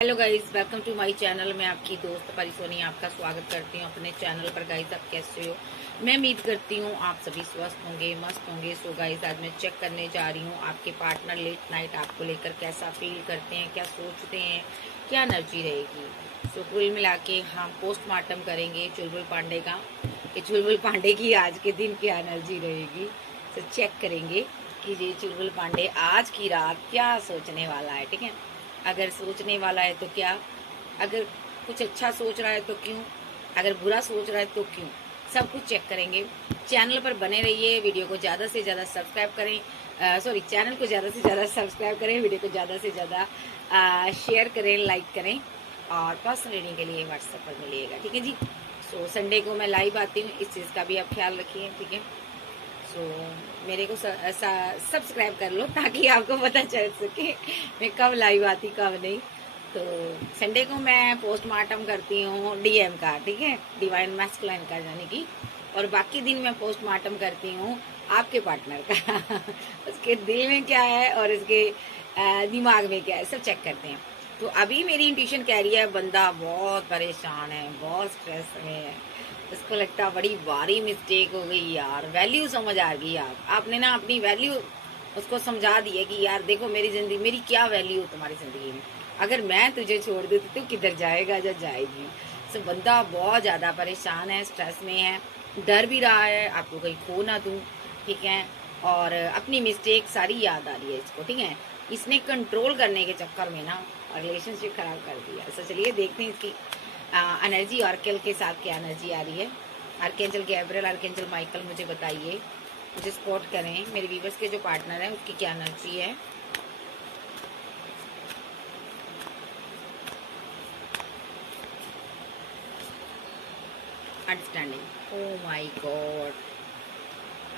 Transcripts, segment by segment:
Hello guys, welcome to my channel. मैं आपकी दोस्त परिसोनी आपका स्वागत करती हूँ अपने चैनल पर। गाइस, आप कैसे हो? मैं उम्मीद करती हूँ आप सभी स्वस्थ होंगे, मस्त होंगे। सो गाइस, आज मैं चेक करने जा रही हूँ आपके पार्टनर लेट नाइट आपको लेकर कैसा फील करते हैं, क्या सोचते हैं, क्या एनर्जी रहेगी। सो कुल मिला के हम पोस्टमार्टम करेंगे चुलबुल पांडे का कि चुलबुल पांडे की आज के दिन क्या एनर्जी रहेगी। तो चेक करेंगे कि ये चुलबुल पांडे आज की रात क्या सोचने वाला है। ठीक है, अगर सोचने वाला है तो क्या, अगर कुछ अच्छा सोच रहा है तो क्यों, अगर बुरा सोच रहा है तो क्यों, सब कुछ चेक करेंगे। चैनल पर बने रहिए, वीडियो को ज़्यादा से ज़्यादा सब्सक्राइब करें, सॉरी चैनल को ज़्यादा से ज़्यादा सब्सक्राइब करें, वीडियो को ज़्यादा से ज़्यादा शेयर करें, लाइक करें और पर्सनल रीडिंग के लिए व्हाट्सएप पर मिलिएगा। ठीक है जी। सो संडे को मैं लाइव आती हूँ, इस चीज़ का भी आप ख्याल रखिए। ठीक है, सो मेरे को सब्सक्राइब कर लो ताकि आपको पता चल सके मैं कब लाइव आती कब नहीं। तो संडे को मैं पोस्टमार्टम करती हूँ डीएम का, ठीक है, डिवाइन मैस्कुलाइन का यानी कि, और बाकी दिन मैं पोस्टमार्टम करती हूँ आपके पार्टनर का उसके दिल में क्या है और उसके दिमाग में क्या है, सब चेक करते हैं। तो अभी मेरी इंट्यूशन कह रही है बंदा बहुत परेशान है, बहुत स्ट्रेस में है, उसको लगता है बड़ी भारी मिस्टेक हो गई यार, वैल्यू समझ आ गई। आपने ना अपनी वैल्यू उसको समझा दी है कि यार देखो मेरी जिंदगी, मेरी क्या वैल्यू है तुम्हारी जिंदगी में, अगर मैं तुझे छोड़ दूँ तो तू किधर जाएगा या जाएगी। सो बंदा बहुत ज़्यादा परेशान है, स्ट्रेस में है, डर भी रहा है आपको कहीं खो ना दूँ। ठीक है, और अपनी मिस्टेक सारी याद आ रही है इसको। ठीक है, इसने कंट्रोल करने के चक्कर में ना रिलेशनशिप खराब कर दिया। सो चलिए देखते हैं इसकी एनर्जी ऑर्केल के साथ क्या एनर्जी आ रही है। आर्केंजल गैब्रियल, आर्केंजल माइकल, मुझे बताइए, मुझे सपोर्ट करें। मेरे व्यूवर्स के जो पार्टनर है उसकी क्या एनर्जी है। Understanding, O my God,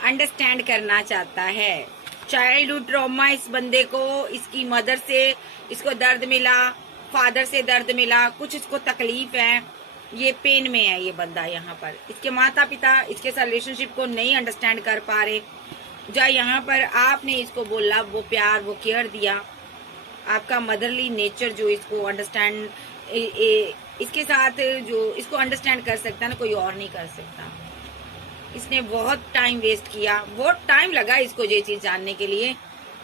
understand करना चाहता है। चाइल्डहुड ट्रॉमा इस बंदे को, इसकी मदर से इसको दर्द मिला, फादर से दर्द मिला, कुछ इसको तकलीफ है, ये पेन में है ये बंदा। यहाँ पर इसके माता पिता इसके साथ रिलेशनशिप को नहीं अंडरस्टैंड कर पा रहे। जो यहाँ पर आपने इसको बोला, वो प्यार, वो केयर दिया, आपका मदरली नेचर जो इसको अंडरस्टैंड, इसके साथ जो इसको अंडरस्टैंड कर सकता है ना, कोई और नहीं कर सकता। इसने बहुत टाइम वेस्ट किया, बहुत टाइम लगा इसको ये चीज जानने के लिए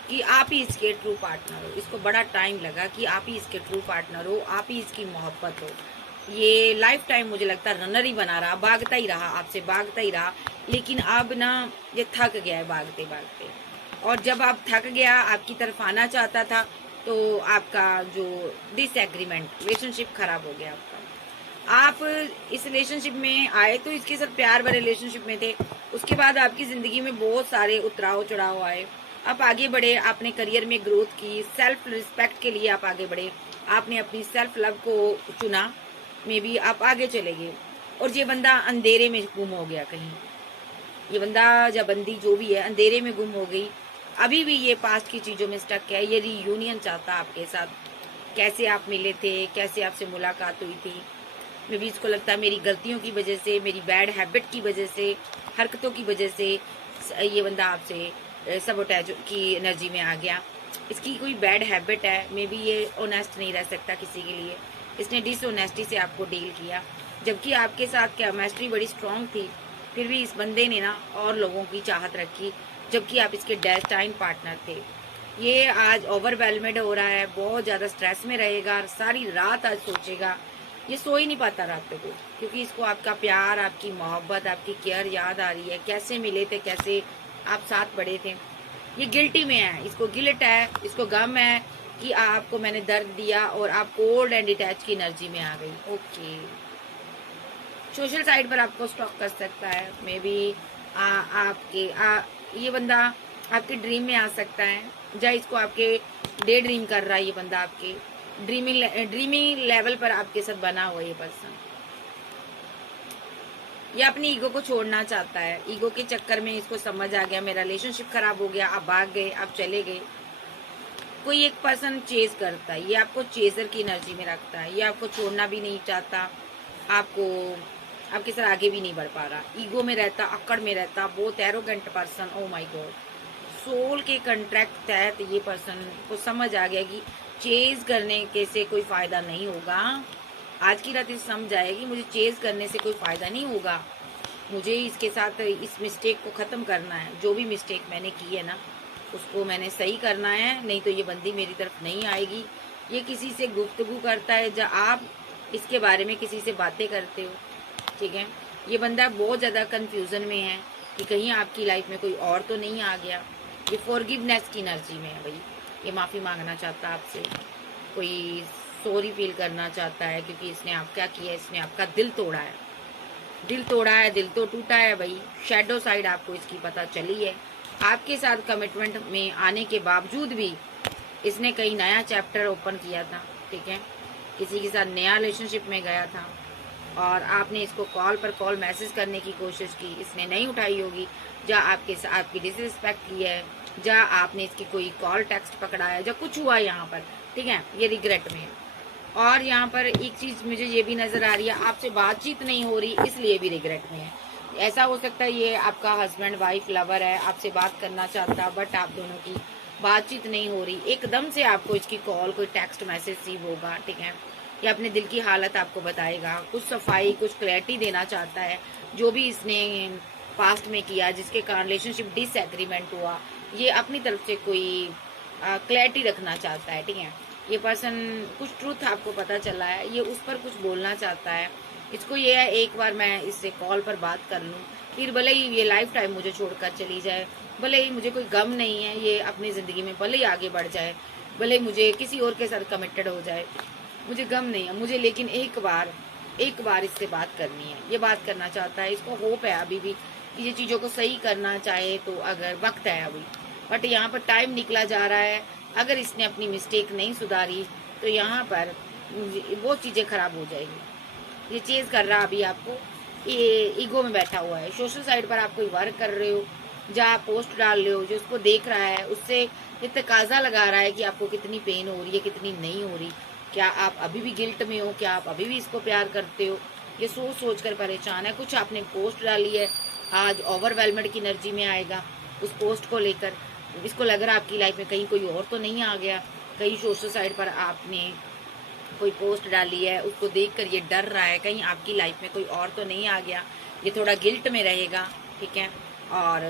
कि आप ही इसके ट्रू पार्टनर हो। इसको बड़ा टाइम लगा कि आप ही इसके ट्रू पार्टनर हो, आप ही इसकी मोहब्बत हो। ये लाइफ टाइम मुझे लगता है रनर ही बना रहा, भागता ही रहा, आपसे भागता ही रहा, लेकिन अब ना ये थक गया है भागते भागते। और जब आप थक गया, आपकी तरफ आना चाहता था, तो आपका जो डिसएग्रीमेंट, रिलेशनशिप खराब हो गया आपका। आप इस रिलेशनशिप में आए तो इसके साथ प्यार भरे रिलेशनशिप में थे, उसके बाद आपकी जिंदगी में बहुत सारे उतराव चढ़ाव आए, आप आगे बढ़े, आपने करियर में ग्रोथ की, सेल्फ रिस्पेक्ट के लिए आप आगे बढ़े, आपने अपनी सेल्फ लव को चुना, मे बी आप आगे चले गए। और ये बंदा अंधेरे में गुम हो गया कहीं, ये बंदा या बंदी जो भी है अंधेरे में गुम हो गई, अभी भी ये पास्ट की चीजों में स्टक है। ये रीयूनियन चाहता आपके साथ, कैसे आप मिले थे, कैसे आपसे मुलाकात हुई थी। मे भी इसको लगता है मेरी गलतियों की वजह से, मेरी बैड हैबिट की वजह से, हरकतों की वजह से ये बंदा आपसे सबोटैज की एनर्जी में आ गया। इसकी कोई बैड हैबिट है, मे बी ये ऑनेस्ट नहीं रह सकता किसी के लिए, इसने डिसऑनेस्टी से आपको डील किया, जबकि आपके साथ केमिस्ट्री बड़ी स्ट्रांग थी, फिर भी इस बंदे ने ना और लोगों की चाहत रखी, जबकि आप इसके डेस्टाइन पार्टनर थे। ये आज ओवरवेलमेड हो रहा है, बहुत ज़्यादा स्ट्रेस में रहेगा, सारी रात आज सोचेगा, ये सो ही नहीं पाता रात को, क्योंकि इसको आपका प्यार, आपकी मोहब्बत, आपकी केयर याद आ रही है, कैसे मिले थे, कैसे आप साथ बढ़े थे। ये गिल्टी में है, इसको गिल्ट है, इसको गम है कि आपको मैंने दर्द दिया और आप कोल्ड एंड डिटैच की एनर्जी में आ गई। ओके, सोशल साइड पर आपको स्टॉक कर सकता है, मे बी ये बंदा आपके ड्रीम में आ सकता है, या इसको आपके डे ड्रीम कर रहा है ये बंदा, आपके ड्रीमिंग लेवल पर आपके साथ बना हुआ ये पर्सन। ये अपनी ईगो को छोड़ना चाहता है, ईगो के चक्कर में इसको समझ आ गया मेरा रिलेशनशिप खराब हो गया, आप भाग गए, आप चले गए। कोई एक पर्सन चेज करता है, ये आपको चेजर की एनर्जी में रखता है, ये आपको छोड़ना भी नहीं चाहता, आपको आपके साथ आगे भी नहीं बढ़ पा रहा, ईगो में रहता, अकड़ में रहता, बहुत arrogant person. Oh my god, soul के कॉन्ट्रैक्ट तहत ये पर्सन को समझ आ गया कि चेज करने के से कोई फायदा नहीं होगा। आज की रात इसे समझ आएगी, मुझे चेज करने से कोई फायदा नहीं होगा, मुझे इसके साथ इस मिस्टेक को ख़त्म करना है। जो भी मिस्टेक मैंने की है ना, उसको मैंने सही करना है, नहीं तो ये बंदी मेरी तरफ नहीं आएगी। ये किसी से गुफ्तगू करता है, जब आप इसके बारे में किसी से बातें करते हो, ठीक है। ये बंदा बहुत ज़्यादा कन्फ्यूज़न में है कि कहीं आपकी लाइफ में कोई और तो नहीं आ गया। ये फॉरगिवनेस की एनर्जी में है भाई। ये माफ़ी मांगना चाहता है आपसे, कोई सॉरी फील करना चाहता है, क्योंकि इसने आप क्या किया, इसने आपका दिल तोड़ा है। दिल तोड़ा है, दिल तो टूटा है भाई। शैडो साइड आपको इसकी पता चली है। आपके साथ कमिटमेंट में आने के बावजूद भी इसने कई नया चैप्टर ओपन किया था, ठीक है। किसी के साथ नया रिलेशनशिप में गया था और आपने इसको कॉल पर कॉल मैसेज करने की कोशिश की, इसने नहीं उठाई होगी। या आपके साथ आपकी डिसरिस्पेक्ट की है, या आपने इसकी कोई कॉल टेक्स्ट पकड़ाया, या कुछ हुआ यहाँ पर, ठीक है। ये रिग्रेट में है। और यहाँ पर एक चीज़ मुझे ये भी नज़र आ रही है, आपसे बातचीत नहीं हो रही, इसलिए भी रिग्रेट में है। ऐसा हो सकता है ये आपका हस्बैंड वाइफ लवर है, आपसे बात करना चाहता, बट आप दोनों की बातचीत नहीं हो रही। एकदम से आपको इसकी कॉल, कोई टेक्स्ट मैसेज रिसीव होगा, ठीक है। ये अपने दिल की हालत आपको बताएगा, कुछ सफाई, कुछ क्लैरिटी देना चाहता है। जो भी इसने पास्ट में किया, जिसके कारण रिलेशनशिप डिसएग्रीमेंट हुआ, ये अपनी तरफ से कोई क्लैरिटी रखना चाहता है, ठीक है। ये पर्सन कुछ ट्रूथ आपको पता चला है, ये उस पर कुछ बोलना चाहता है। इसको ये है, एक बार मैं इससे कॉल पर बात कर लूँ, फिर भले ही ये लाइफ टाइम मुझे छोड़कर चली जाए, भले ही मुझे कोई गम नहीं है, ये अपनी ज़िंदगी में भले ही आगे बढ़ जाए, भले ही मुझे किसी और के साथ कमिटेड हो जाए, मुझे गम नहीं है मुझे, लेकिन एक बार इससे बात करनी है। ये बात करना चाहता है, इसको होप है अभी भी कि ये चीज़ों को सही करना चाहे तो अगर वक्त है अभी, बट यहाँ पर टाइम निकला जा रहा है। अगर इसने अपनी मिस्टेक नहीं सुधारी तो यहाँ पर वो चीज़ें खराब हो जाएगी। ये चेज़ कर रहा अभी आपको, ये ईगो में बैठा हुआ है। सोशल साइड पर आप कोई वर्क कर रहे हो, जहाँ पोस्ट डाल रहे हो, जो उसको देख रहा है उससे ये तकाजा लगा रहा है कि आपको कितनी पेन हो रही है, कितनी नहीं हो रही। क्या आप अभी भी गिल्ट में हो, क्या आप अभी भी इसको प्यार करते हो, ये सोच सोच कर परेशान है। कुछ आपने पोस्ट डाली है, आज ओवरवेलमेड की एनर्जी में आएगा उस पोस्ट को लेकर। इसको लग रहा है आपकी लाइफ में कहीं कोई और तो नहीं आ गया, कहीं सोशल साइड पर आपने कोई पोस्ट डाली है, उसको देखकर ये डर रहा है कहीं आपकी लाइफ में कोई और तो नहीं आ गया। ये थोड़ा गिल्ट में रहेगा, ठीक है, और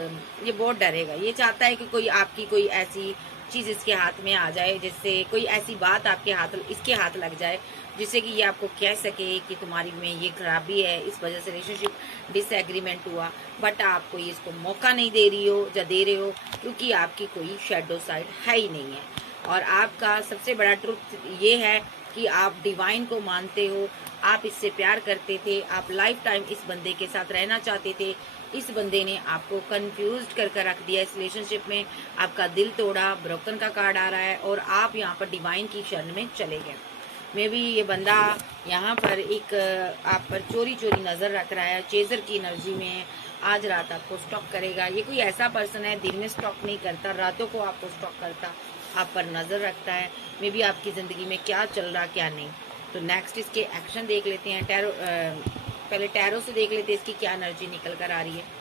ये बहुत डरेगा। ये चाहता है कि कोई आपकी कोई ऐसी चीज़ इसके हाथ में आ जाए, जिससे कोई ऐसी बात आपके हाथ, इसके हाथ लग जाए, जिससे कि ये आपको कह सके कि तुम्हारी में ये खराबी है, इस वजह से रिलेशनशिप डिसएग्रीमेंट हुआ। बट आप कोई इसको मौका नहीं दे रही हो, या दे रहे हो, क्योंकि आपकी कोई शैडो साइड है ही नहीं है। और आपका सबसे बड़ा ट्रुथ ये है कि आप डिवाइन को मानते हो, आप इससे प्यार करते थे, आप लाइफ टाइम इस बंदे के साथ रहना चाहते थे। इस बंदे ने आपको कंफ्यूज कर रख दिया इस रिलेशनशिप में, आपका दिल तोड़ा, ब्रोकन का कार्ड आ रहा है, और आप यहाँ पर डिवाइन की शरण में चले गए। मे भी ये बंदा यहाँ पर एक आप पर चोरी चोरी नज़र रख रहा है, चेजर की एनर्जी में है। आज रात आपको स्टॉक करेगा। ये कोई ऐसा पर्सन है, दिन में स्टॉक नहीं करता, रातों को आपको स्टॉक करता, आप पर नज़र रखता है। मे भी आपकी ज़िंदगी में क्या चल रहा क्या नहीं। तो नेक्स्ट इसके एक्शन देख लेते हैं। पहले टैरो से देख लेते हैं इसकी क्या एनर्जी निकल कर आ रही है।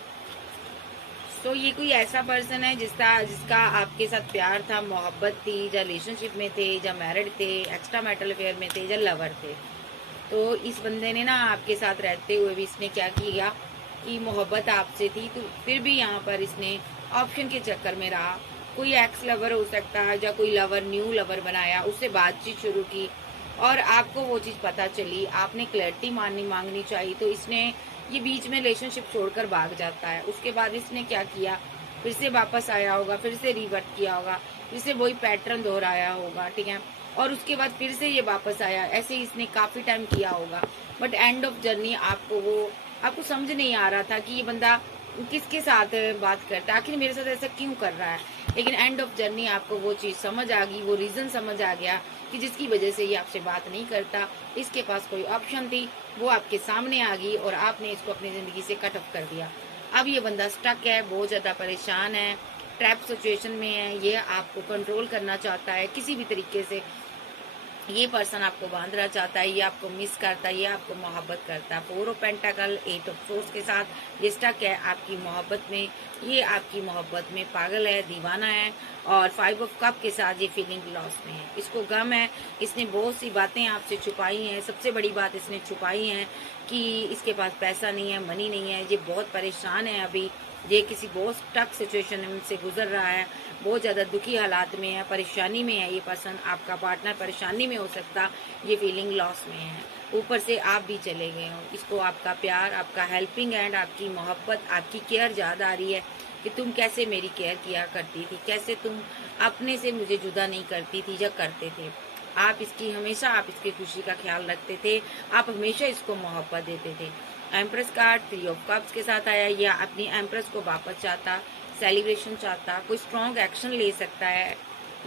तो ये कोई ऐसा पर्सन है जिसका आपके साथ प्यार था, मोहब्बत थी, या रिलेशनशिप में थे, या मैरिड थे, एक्स्ट्रा मैरिटल अफेयर में थे, या लवर थे। तो इस बंदे ने ना आपके साथ रहते हुए भी इसने क्या किया कि मोहब्बत आपसे थी, तो फिर भी यहाँ पर इसने ऑप्शन के चक्कर में रहा। कोई एक्स लवर हो सकता है, या कोई लवर न्यू लवर बनाया, उससे बातचीत शुरू की, और आपको वो चीज़ पता चली, आपने क्लैरिटी मांगनी चाहिए, तो इसने ये बीच में रिलेशनशिप छोड़कर भाग जाता है। उसके बाद इसने क्या किया, फिर से वापस आया होगा, फिर से रिवर्ट किया होगा, फिर से वही पैटर्न दोहराया होगा, ठीक है, और उसके बाद फिर से ये वापस आया। ऐसे ही इसने काफ़ी टाइम किया होगा, बट एंड ऑफ जर्नी आपको समझ नहीं आ रहा था कि ये बंदा किसके साथ बात करता है, आखिर मेरे साथ ऐसा क्यों कर रहा है। लेकिन एंड ऑफ जर्नी आपको वो चीज़ समझ आ गई, वो रीज़न समझ आ गया कि जिसकी वजह से ये आपसे बात नहीं करता। इसके पास कोई ऑप्शन थी, वो आपके सामने आ गई, और आपने इसको अपनी ज़िंदगी से कट ऑफ कर दिया। अब ये बंदा स्टक है, बहुत ज़्यादा परेशान है, ट्रैप सिचुएशन में है। ये आपको कंट्रोल करना चाहता है किसी भी तरीके से। ये पर्सन आपको बांधना चाहता है, ये आपको मिस करता है, ये आपको मोहब्बत करता है। 4 ऑफ पेंटाकल, 8 ऑफ सोर्स के साथ ये स्टक है आपकी मोहब्बत में, ये आपकी मोहब्बत में पागल है, दीवाना है। और 5 ऑफ कप के साथ ये फीलिंग लॉस में है, इसको गम है, इसने बहुत सी बातें आपसे छुपाई हैं। सबसे बड़ी बात इसने छुपाई है कि इसके पास पैसा नहीं है, मनी नहीं है, ये बहुत परेशान है अभी, ये किसी बहुत टफ सिचुएशन से गुजर रहा है, बहुत ज़्यादा दुखी हालात में है, परेशानी में है। ये पर्सन आपका पार्टनर परेशानी में हो सकता, ये फीलिंग लॉस में है। ऊपर से आप भी चले गए हो, इसको आपका प्यार, आपका हेल्पिंग हैंड, आपकी मोहब्बत, आपकी केयर याद आ रही है कि तुम कैसे मेरी केयर किया करती थी, कैसे तुम अपने से मुझे जुदा नहीं करती थी या करते थे। आप इसकी हमेशा, आप इसकी खुशी का ख्याल रखते थे, आप हमेशा इसको मोहब्बत देते थे। एम्प्रेस कार्ड 3 ऑफ कप्स के साथ आया, या अपनी एम्प्रेस को वापस चाहता, सेलिब्रेशन चाहता, कोई स्ट्रॉन्ग एक्शन ले सकता है।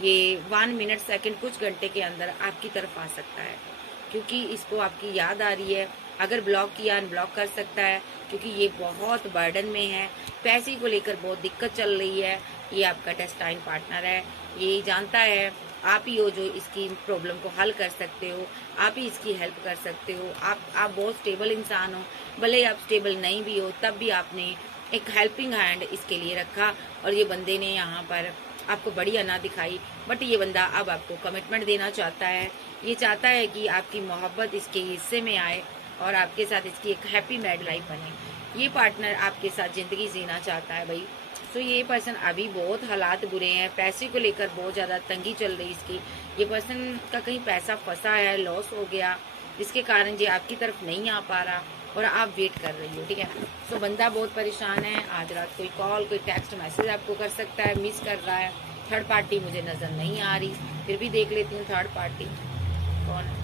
ये 1 मिनट सेकंड कुछ घंटे के अंदर आपकी तरफ आ सकता है, क्योंकि इसको आपकी याद आ रही है। अगर ब्लॉक किया, अनब्लॉक कर सकता है, क्योंकि ये बहुत बर्डन में है, पैसे को लेकर बहुत दिक्कत चल रही है। ये आपका टेस्टाइन पार्टनर है, ये जानता है आप ही हो जो इसकी प्रॉब्लम को हल कर सकते हो, आप ही इसकी हेल्प कर सकते हो। आप बहुत स्टेबल इंसान हो, भले ही आप स्टेबल नहीं भी हो, तब भी आपने एक हेल्पिंग हैंड इसके लिए रखा। और ये बंदे ने यहाँ पर आपको बड़ी अना दिखाई, बट ये बंदा अब आपको कमिटमेंट देना चाहता है। ये चाहता है कि आपकी मोहब्बत इसके हिस्से में आए और आपके साथ इसकी एक हैप्पी मैरिड लाइफ बने। ये पार्टनर आपके साथ ज़िंदगी जीना चाहता है भाई। तो ये पर्सन अभी बहुत हालात बुरे हैं, पैसे को लेकर बहुत ज़्यादा तंगी चल रही इसकी। ये पर्सन का कहीं पैसा फंसा है, लॉस हो गया, जिसके कारण ये आपकी तरफ नहीं आ पा रहा और आप वेट कर रही हो, ठीक है। तो बंदा बहुत परेशान है। आज रात कोई कॉल, कोई टेक्स्ट मैसेज आपको कर सकता है, मिस कर रहा है। थर्ड पार्टी मुझे नज़र नहीं आ रही, फिर भी देख लेती हूँ थर्ड पार्टी कौन है।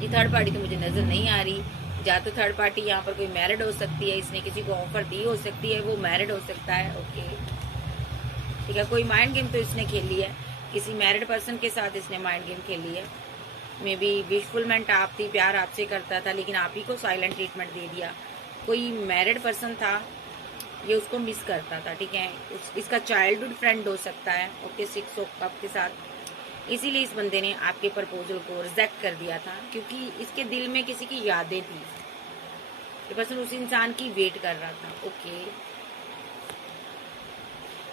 ये थर्ड पार्टी तो मुझे नज़र नहीं आ रही। या तो थर्ड पार्टी यहाँ पर कोई मैरिड हो सकती है, इसने किसी को ऑफर दी हो सकती है, वो मैरिड हो सकता है। ओके ठीक है, कोई माइंड गेम तो इसने खेली है, किसी मैरिड पर्सन के साथ इसने माइंड गेम खेली है। मे बी विशफुलमेंट आप थी, प्यार आपसे करता था, लेकिन आप ही को साइलेंट ट्रीटमेंट दे दिया। कोई मैरिड पर्सन था, ये उसको मिस करता था, ठीक है। इसका चाइल्डहुड फ्रेंड हो सकता है। ओके 6 ऑफ कप के साथ, इसीलिए इस बंदे ने आपके प्रपोजल को रिजेक्ट कर दिया था, क्योंकि इसके दिल में किसी की यादें थी। ये पर्सन उस इंसान की वेट कर रहा था। ओके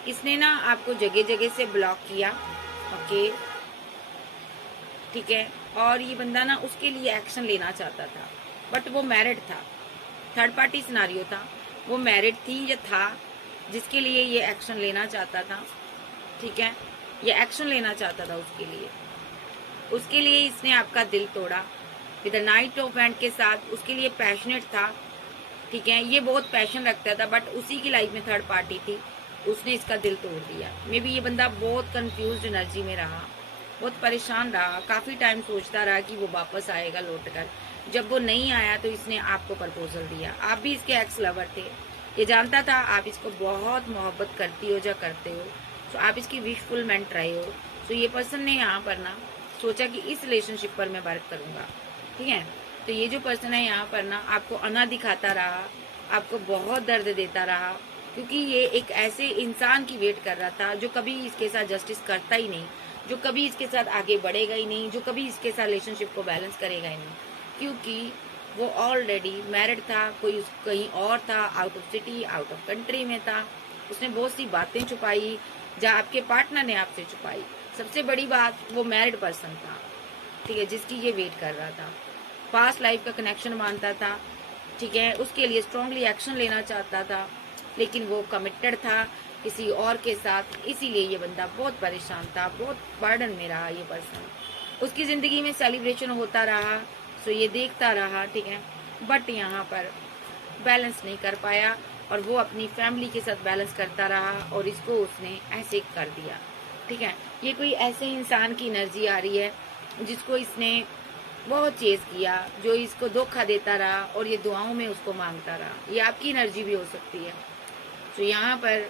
इसने ना आपको जगह जगह से ब्लॉक किया। ओके ठीक है, और ये बंदा ना उसके लिए एक्शन लेना चाहता था, बट वो मैरिड था, थर्ड पार्टी सिनारियो था। वो मैरिड थी या था जिसके लिए ये एक्शन लेना चाहता था, ठीक है। ये एक्शन लेना चाहता था उसके लिए इसने आपका दिल तोड़ा विद नाइट ऑफ एंड के साथ। उसके लिए पैशनेट था, ठीक है, ये बहुत पैशन रखता था, बट उसी की लाइफ में थर्ड पार्टी थी, उसने इसका दिल तोड़ दिया। मे बी ये बंदा बहुत कंफ्यूज्ड एनर्जी में रहा, बहुत परेशान रहा, काफी टाइम सोचता रहा कि वो वापस आएगा लौट कर। जब वो नहीं आया तो इसने आपको प्रपोजल दिया। आप भी इसके एक्स लवर थे, ये जानता था आप इसको बहुत मोहब्बत करती हो या करते हो, तो आप इसकी विशफुलमेंट रहे हो। तो ये पर्सन ने यहाँ पर ना सोचा कि इस रिलेशनशिप पर मैं वर्क करूंगा, ठीक है। तो ये जो पर्सन है यहाँ पर ना आपको अना दिखाता रहा, आपको बहुत दर्द देता रहा, क्योंकि ये एक ऐसे इंसान की वेट कर रहा था जो कभी इसके साथ जस्टिस करता ही नहीं, जो कभी इसके साथ आगे बढ़ेगा ही नहीं, जो कभी इसके साथ रिलेशनशिप को बैलेंस करेगा ही नहीं, क्योंकि वो ऑलरेडी मैरिड था, कोई कहीं और था, out of city, out of country में था। उसने बहुत सी बातें छुपाई जो आपके पार्टनर ने आपसे छुपाई। सबसे बड़ी बात, वो मैरिड पर्सन था, ठीक है, जिसकी ये वेट कर रहा था, पास्ट लाइफ का कनेक्शन मानता था, ठीक है, उसके लिए स्ट्रांगली एक्शन लेना चाहता था, लेकिन वो कमिटेड था किसी और के साथ। इसीलिए ये बंदा बहुत परेशान था, बहुत बर्डन में रहा ये पर्सन। उसकी जिंदगी में सेलिब्रेशन होता रहा, सो ये देखता रहा, ठीक है, बट यहाँ पर बैलेंस नहीं कर पाया और वो अपनी फैमिली के साथ बैलेंस करता रहा और इसको उसने ऐसे कर दिया, ठीक है। ये कोई ऐसे इंसान की एनर्जी आ रही है जिसको इसने बहुत चेज किया, जो इसको धोखा देता रहा और ये दुआओं में उसको मांगता रहा। ये आपकी एनर्जी भी हो सकती है। तो यहाँ पर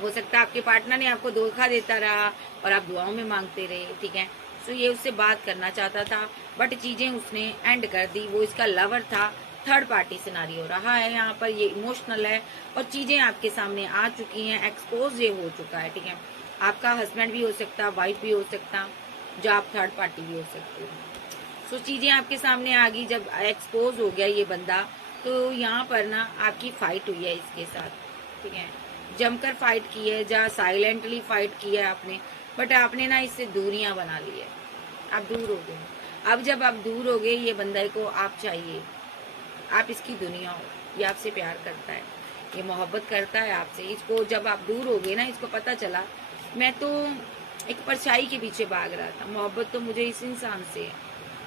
हो सकता है आपके पार्टनर ने आपको धोखा देता रहा और आप दुआओं में मांगते रहे, ठीक है। तो ये उससे बात करना चाहता था, बट चीजें उसने एंड कर दी। वो इसका लवर था, थर्ड पार्टी सिनारियो रहा है यहाँ पर, ये इमोशनल है और चीजें आपके सामने आ चुकी हैं, एक्सपोज ये हो चुका है, ठीक है। आपका हस्बैंड भी हो सकता, वाइफ भी हो सकता, जो आप थर्ड पार्टी भी हो सकते हो। सो चीजें आपके सामने आ गई, जब एक्सपोज हो गया ये बंदा, तो यहाँ पर ना आपकी फाइट हुई है इसके साथ, ठीक है, जमकर फाइट की है, जहाँ साइलेंटली फाइट किया है आपने, बट आपने ना इससे दूरियां बना ली है, आप दूर हो गए। अब जब आप दूर हो गए, ये बंदे को आप चाहिए, आप इसकी दुनिया हो, ये आपसे प्यार करता है, ये मोहब्बत करता है आपसे। इसको जब आप दूर हो गए ना, इसको पता चला मैं तो एक परछाई के पीछे भाग रहा था, मोहब्बत तो मुझे इस इंसान से है,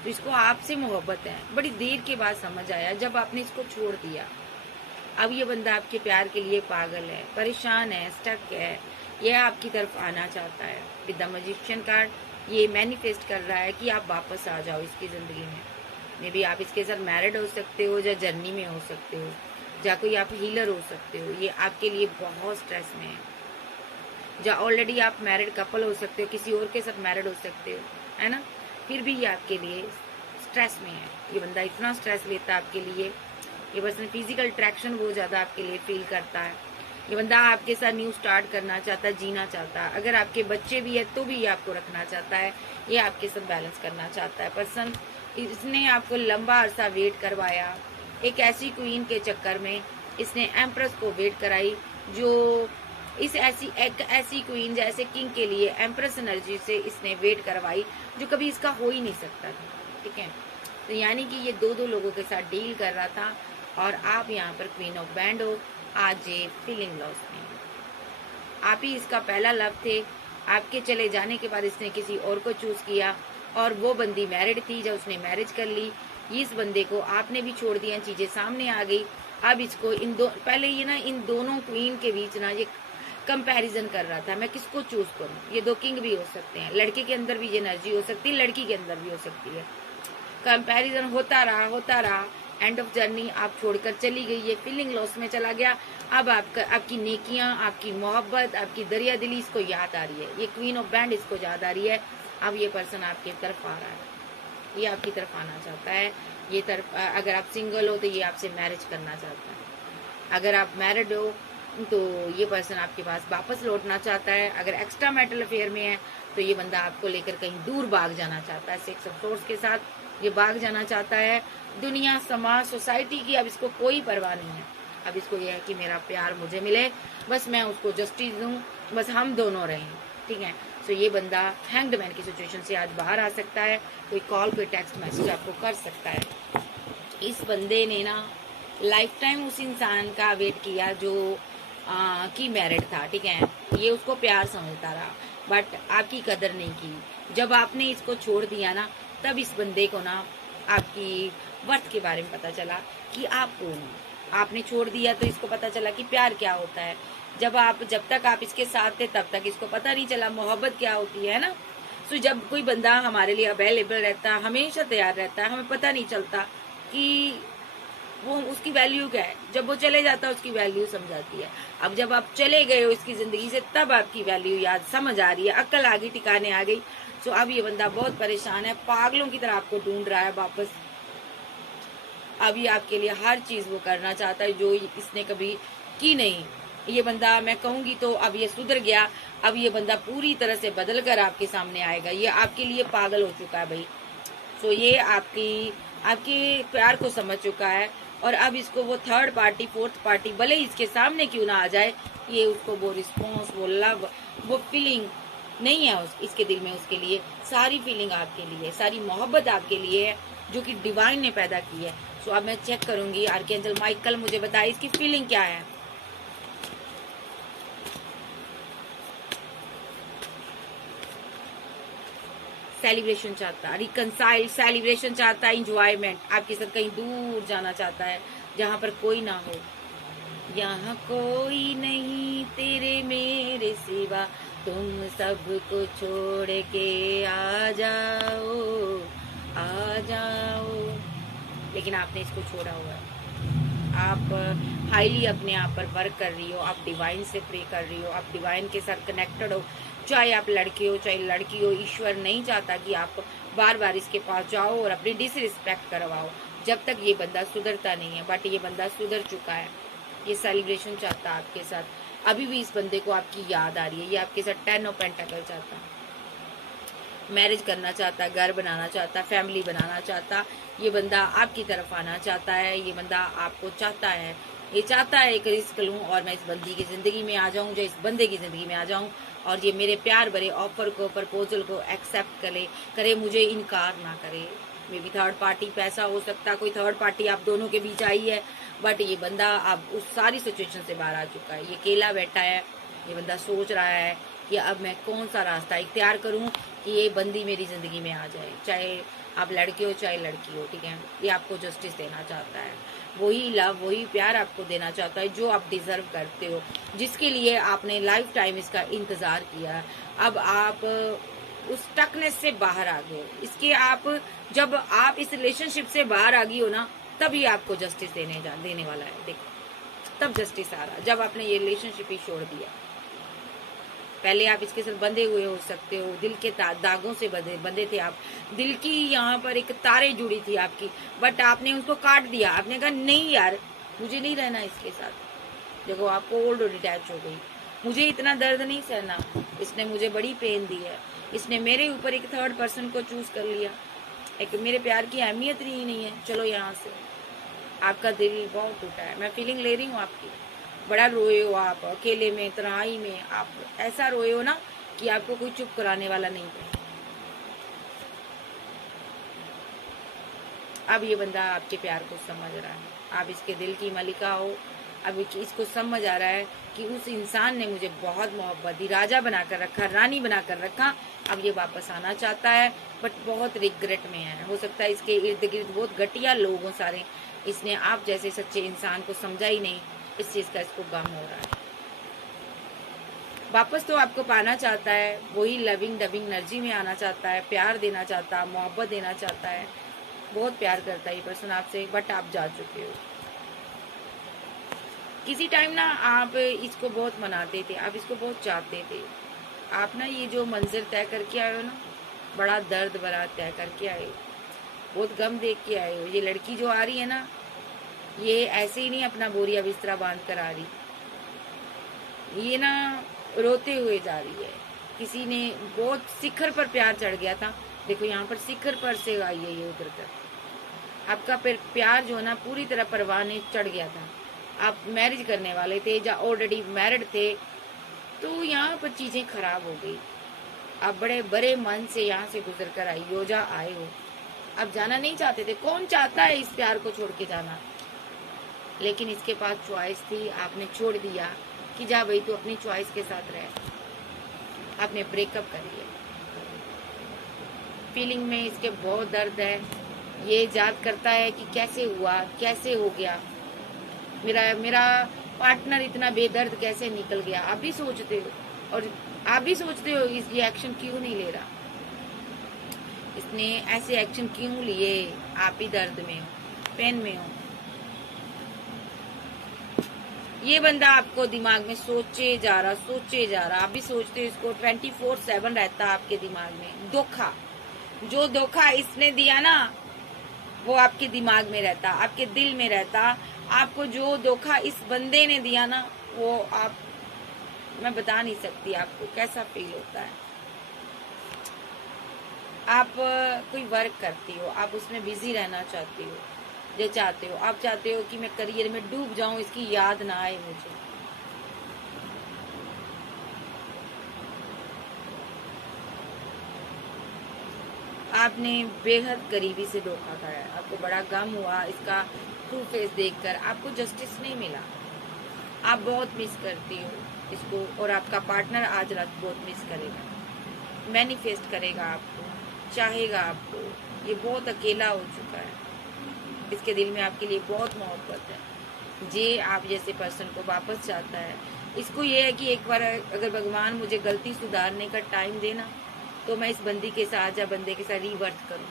तो इसको आपसे मोहब्बत है। बड़ी देर के बाद समझ आया जब आपने इसको छोड़ दिया। अब ये बंदा आपके प्यार के लिए पागल है, परेशान है, स्टक है, यह आपकी तरफ आना चाहता है। विद द मैजिशियन कार्ड ये मैनिफेस्ट कर रहा है कि आप वापस आ जाओ इसकी जिंदगी में। मे बी आप इसके साथ मैरिड हो सकते हो, या जर्नी में हो सकते हो, या कोई आप हीलर हो सकते हो। ये आपके लिए बहुत स्ट्रेस में है। या ऑलरेडी आप मैरिड कपल हो सकते हो, किसी और के साथ मैरिड हो सकते हो, है ना, फिर भी ये आपके लिए स्ट्रेस में है। ये बंदा इतना स्ट्रेस लेता है आपके लिए, ये पर्सन फिजिकल अट्रैक्शन बहुत ज़्यादा आपके लिए फील करता है। ये बंदा आपके साथ न्यू स्टार्ट करना चाहता है, जीना चाहता है। अगर आपके बच्चे भी है तो भी ये आपको रखना चाहता है, ये आपके साथ बैलेंस करना चाहता है। पर्सन इसने आपको लंबा अरसा वेट करवाया, एक ऐसी क्वीन के चक्कर में इसने एम्प्रेस को वेट कराई, जो एक ऐसी क्वीन जैसे किंग के लिए एम्प्रेस एनर्जी से इसने वेट करवाई, जो कभी इसका हो ही नहीं सकता था, ठीक है। तो यानी कि ये दो लोगों के साथ डील कर रहा था, और आप यहाँ पर क्वीन ऑफ बैंड हो, आज ये फीलिंग लॉस में। आप ही इसका पहला लव थे, आपके चले जाने के बाद इसने किसी और को चूज किया, और वो बंदी मैरिड थी, जब उसने मैरिज कर ली, इस बंदे को आपने भी छोड़ दिया, चीजें सामने आ गई। अब इसको पहले ये ना इन दोनों क्वीन के बीच ना ये कंपैरिजन कर रहा था, मैं किसको चूज करूं। ये दो किंग भी हो सकते हैं, लड़के के अंदर भी ये एनर्जी हो सकती है, लड़की के अंदर भी हो सकती है। कंपैरिजन होता रहा, एंड ऑफ जर्नी आप छोड़कर चली गई, ये फीलिंग लॉस में चला गया। अब आपकी नेकियां, आपकी मोहब्बत, आपकी दरिया दिली इसको याद आ रही है, ये क्वीन ऑफ बैंड इसको याद आ रही है। अब ये पर्सन आपकी तरफ आ रहा है, ये आपकी तरफ आना चाहता है। ये तरफ, अगर आप सिंगल हो तो ये आपसे मैरिज करना चाहता है, अगर आप मैरिड हो तो ये पर्सन आपके पास वापस लौटना चाहता है। अगर एक्स्ट्रा मैरिटल अफेयर में है तो ये बंदा आपको लेकर कहीं दूर भाग जाना चाहता है, सिक्स ऑफ सोर्ड्स के साथ ये भाग जाना चाहता है। दुनिया, समाज, सोसाइटी की अब इसको कोई परवाह नहीं है। अब इसको ये है कि मेरा प्यार मुझे मिले, बस मैं उसको जस्टिस दूं, बस हम दोनों रहें, ठीक है। तो ये बंदा हैंग्ड मैन की सिचुएशन से आज बाहर आ सकता है, कोई कॉल, कोई टेक्स्ट मैसेज आपको कर सकता है। इस बंदे ने ना लाइफ टाइम उस इंसान का वेट किया जो की मैरिड था, ठीक है। ये उसको प्यार समझता रहा, बट आपकी कदर नहीं की। जब आपने इसको छोड़ दिया ना, तब इस बंदे को ना आपकी वर्थ के बारे में पता चला कि आप कौन हो। आपने छोड़ दिया तो इसको पता चला कि प्यार क्या होता है। जब तक आप इसके साथ थे तब तक इसको पता नहीं चला मोहब्बत क्या होती है ना। तो जब कोई बंदा हमारे लिए अवेलेबल रहता है, हमेशा तैयार रहता है, हमें पता नहीं चलता कि वो उसकी वैल्यू क्या है। जब वो चले जाता है उसकी वैल्यू समझाती है। अब जब आप चले गए हो इसकी जिंदगी से, तब आपकी वैल्यू याद समझ आ रही है, अक्ल आ गई, ठिकाने आ गई। तो अब ये बंदा बहुत परेशान है, पागलों की तरह आपको ढूंढ रहा है वापस। अब ये आपके लिए हर चीज वो करना चाहता है जो इसने कभी की नहीं। ये बंदा, मैं कहूंगी तो अब ये सुधर गया। अब ये बंदा पूरी तरह से बदल कर आपके सामने आएगा। ये आपके लिए पागल हो चुका है भाई। तो ये आपके प्यार को समझ चुका है, और अब इसको वो थर्ड पार्टी, फोर्थ पार्टी भले इसके सामने क्यों ना आ जाए, ये उसको वो रिस्पॉन्स, वो लव, वो फीलिंग नहीं है इसके दिल में। उसके लिए सारी फीलिंग आपके लिए, सारी मोहब्बत आपके लिए है, जो कि डिवाइन ने पैदा की है। सो अब मैं चेक करूंगी आर्कएंजल माइकल मुझे बताए इसकी फीलिंग क्या है। सेलिब्रेशन चाहता है, रिकनसाइल सेलिब्रेशन चाहता है, इंजॉयमेंट, आपके साथ कहीं दूर जाना चाहता है जहाँ पर कोई ना हो। यहाँ कोई नहीं तेरे मेरे सिवा, तुम सबको छोड़ के आ जाओ, आ जाओ। लेकिन आपने इसको छोड़ा हुआ है। आप हाईली अपने आप पर वर्क कर रही हो, आप डिवाइन से प्रे कर रही हो, आप डिवाइन के साथ कनेक्टेड हो। चाहे आप लड़के हो चाहे लड़की हो, ईश्वर नहीं चाहता कि आप बार बार इसके पास जाओ और अपनी डिसरिस्पेक्ट करवाओ, जब तक ये बंदा सुधरता नहीं है। बट ये बंदा सुधर चुका है, ये सेलिब्रेशन चाहता है आपके साथ। अभी भी इस बंदे को आपकी याद आ रही है। ये आपके साथ 10 ऑफ पेंटाकल चाहता है। मैरिज करना चाहता, घर बनाना चाहता, फैमिली बनाना चाहता, ये बंदा आपकी तरफ आना चाहता है, ये बंदा आपको चाहता है, ये चाहता है एक रिस्क लूं और मैं इस बंदी की जिंदगी में आ जाऊं, जो इस बंदे की जिंदगी में आ जाऊं और ये मेरे प्यार भरे ऑफर को, प्रपोजल को एक्सेप्ट करे, मुझे इनकार ना करे। मे बी थर्ड पार्टी पैसा हो सकता, कोई थर्ड पार्टी आप दोनों के बीच आई है, बट ये बंदा अब उस सारी सिचुएशन से बाहर आ चुका है। ये अकेला बैठा है, ये बंदा सोच रहा है कि अब मैं कौन सा रास्ता इख्तियार करूं कि ये बंदी मेरी जिंदगी में आ जाए, चाहे आप लड़के हो चाहे लड़की हो, ठीक है। ये आपको जस्टिस देना चाहता है, वही लव वही प्यार आपको देना चाहता है जो आप डिजर्व करते हो, जिसके लिए आपने लाइफ टाइम इसका इंतजार किया। अब आप उस टकनेस से बाहर आ गए, इसके आप जब आप इस रिलेशनशिप से बाहर आ गई हो ना, तभी आपको जस्टिस देने वाला है। देखो तब जस्टिस आ रहा, जब आपने ये रिलेशनशिप ही छोड़ दिया। पहले आप इसके साथ बंधे हुए हो सकते हो, दिल के दागों से बंधे थे आप, दिल की यहाँ पर एक तारे जुड़ी थी आपकी, बट आपने उसको काट दिया। आपने कहा नहीं यार मुझे नहीं रहना इसके साथ। देखो आप कोल्ड और डिटैच हो गई, मुझे इतना दर्द नहीं सहना, इसने मुझे बड़ी पेन दी है, इसने मेरे ऊपर एक थर्ड पर्सन को चूज कर लिया, एक मेरे प्यार की अहमियत ही नहीं है, चलो यहाँ से। आपका दिल बहुत टूटा है, मैं फीलिंग ले रही हूँ आपकी। बड़ा रोए हो आप, अकेले में तन्हाई में आप ऐसा रोए हो ना कि आपको कोई चुप कराने वाला नहीं है। अब ये बंदा आपके प्यार को समझ रहा है, आप इसके दिल की मलिका हो। अब इसको समझ आ रहा है कि उस इंसान ने मुझे बहुत मोहब्बत दी, राजा बनाकर रखा, रानी बनाकर रखा, अब ये वापस आना चाहता है, बट बहुत रिग्रेट में है। हो सकता है इसके इर्द गिर्द बहुत घटिया लोग हों सारे, इसने आप जैसे सच्चे इंसान को समझा ही नहीं, इस चीज का इसको गम हो रहा है। वापस तो आपको पाना चाहता है, वही लविंग डबिंग एनर्जी में आना चाहता है, प्यार देना चाहता है, मोहब्बत देना चाहता है, बहुत प्यार करता है ये पर्सन आपसे, बट आप जा चुके हो। किसी टाइम ना आप इसको बहुत मनाते थे, आप इसको बहुत चाहते थे, आप ना ये जो मंजिल तय करके आए हो ना, बड़ा दर्द भरा तय करके आए हो, बहुत गम देख के आए हो। ये लड़की जो आ रही है ना, ये ऐसे ही नहीं अपना बोरिया बिस्तरा बांध कर आ रही, ये ना रोते हुए जा रही है। किसी ने बहुत शिखर पर प्यार चढ़ गया था, देखो यहाँ पर शिखर पर से आई है ये उतर कर। आपका प्यार जो है ना पूरी तरह परवाने चढ़ गया था, आप मैरिज करने वाले थे या ऑलरेडी मैरिड थे, तो यहाँ पर चीजें खराब हो गई। आप बड़े बड़े मन से यहाँ से गुजर कर आई हो, जा आए हो, आप जाना नहीं चाहते थे। कौन चाहता है इस प्यार को छोड़ के जाना, लेकिन इसके पास चॉइस थी, आपने छोड़ दिया कि जा भाई तू अपनी चॉइस के साथ रह। आपने ब्रेकअप कर लिया। फीलिंग में इसके बहुत दर्द है, ये याद करता है कि कैसे हुआ, कैसे हो गया, मेरा पार्टनर इतना बेदर्द कैसे निकल गया। आप भी सोचते हो, और आप भी सोचते हो ये एक्शन क्यों नहीं ले रहा, इसने ऐसे एक्शन क्यों लिए। आप ही दर्द में हो, पेन में हो। ये बंदा आपको दिमाग में सोचे जा रहा, आप भी सोचते हो इसको, 24/7 रहता आपके दिमाग में। धोखा, जो धोखा इसने दिया ना वो आपके दिमाग में रहता, आपके दिल में रहता। आपको जो धोखा इस बंदे ने दिया ना, वो आप, मैं बता नहीं सकती आपको कैसा फील होता है। आप कोई वर्क करती हो, आप उसमें बिजी रहना चाहती हो, जो चाहते हो, आप चाहते हो कि मैं करियर में डूब जाऊं, इसकी याद ना आए मुझे। आपने बेहद करीबी से धोखा खाया, आपको बड़ा गम हुआ इसका ट्रू फेस देखकर, आपको जस्टिस नहीं मिला। आप बहुत मिस करती हो इसको, और आपका पार्टनर आज रात बहुत मिस करेगा, मैनिफेस्ट करेगा आपको, चाहेगा आपको। ये बहुत अकेला हो चुका है, इसके दिल में आपके लिए बहुत मोहब्बत है, जे आप जैसे पर्सन को वापस चाहता है। इसको ये है कि एक बार अगर भगवान मुझे गलती सुधारने का टाइम देना, तो मैं इस बंदी के साथ या बंदे के साथ रिवर्ट करूं,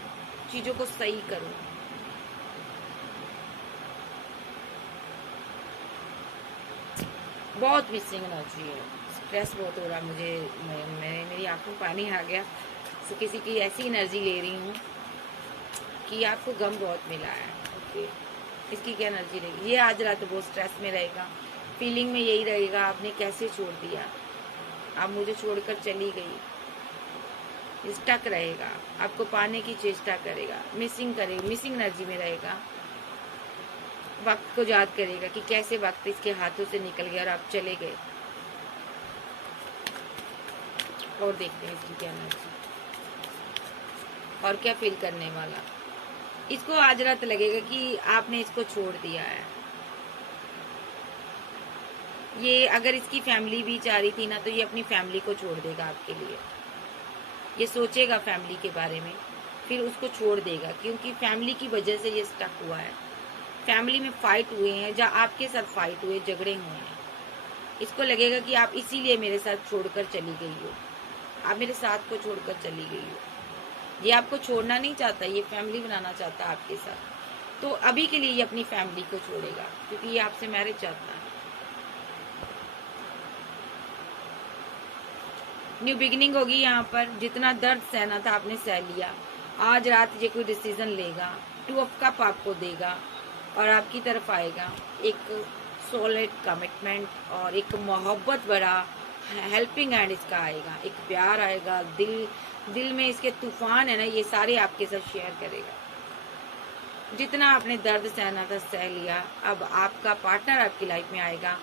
चीजों को सही करूं। बहुत मिसिंग एनर्जी है, स्ट्रेस बहुत हो रहा मुझे, मेरी आंखों में पानी आ गया। तो किसी की ऐसी एनर्जी ले रही हूँ कि आपको गम बहुत मिला है। ओके, इसकी क्या एनर्जी रहेगी, ये आज रात बहुत स्ट्रेस में रहेगा, फीलिंग में यही रहेगा, आपने कैसे छोड़ दिया, आप मुझे छोड़कर चली गई। स्टक रहेगा, आपको पाने की चेष्टा करेगा, मिसिंग एनर्जी में रहेगा, वक्त को याद करेगा कि कैसे वक्त इसके हाथों से निकल गया और आप चले गए। और देखते हैं इसकी क्या एनर्जी और क्या फील करने वाला। इसको आज रात लगेगा कि आपने इसको छोड़ दिया है। ये अगर इसकी फैमिली भी चाह रही थी ना, तो ये अपनी फैमिली को छोड़ देगा आपके लिए। ये सोचेगा फैमिली के बारे में, फिर उसको छोड़ देगा, क्योंकि फैमिली की वजह से ये स्टक हुआ है। फैमिली में फाइट हुए हैं, जहाँ आपके साथ फाइट हुए, झगड़े हुए हैं। इसको लगेगा कि आप इसीलिए मेरे साथ छोड़कर चली गई हो, आप मेरे साथ को छोड़कर चली गई हो। ये आपको छोड़ना नहीं चाहता, ये फैमिली बनाना चाहता है आपके साथ। तो अभी के लिए ये अपनी फैमिली को छोड़ेगा, क्योंकि ये आपसे मैरिज चाहता है। न्यू बिगिनिंग होगी यहाँ पर। जितना दर्द सहना था आपने सह लिया। आज रात ये कोई डिसीजन लेगा, 2 ऑफ कप आपको देगा और आपकी तरफ आएगा एक सॉलिड कमिटमेंट और एक मोहब्बत भरा हेल्पिंग हैंड इसका आएगा, एक प्यार आएगा। दिल में इसके तूफान है ना, ये सारे आपके साथ शेयर करेगा। जितना आपने दर्द सहना था सह लिया। अब आपका पार्टनर आपकी लाइफ में आएगा,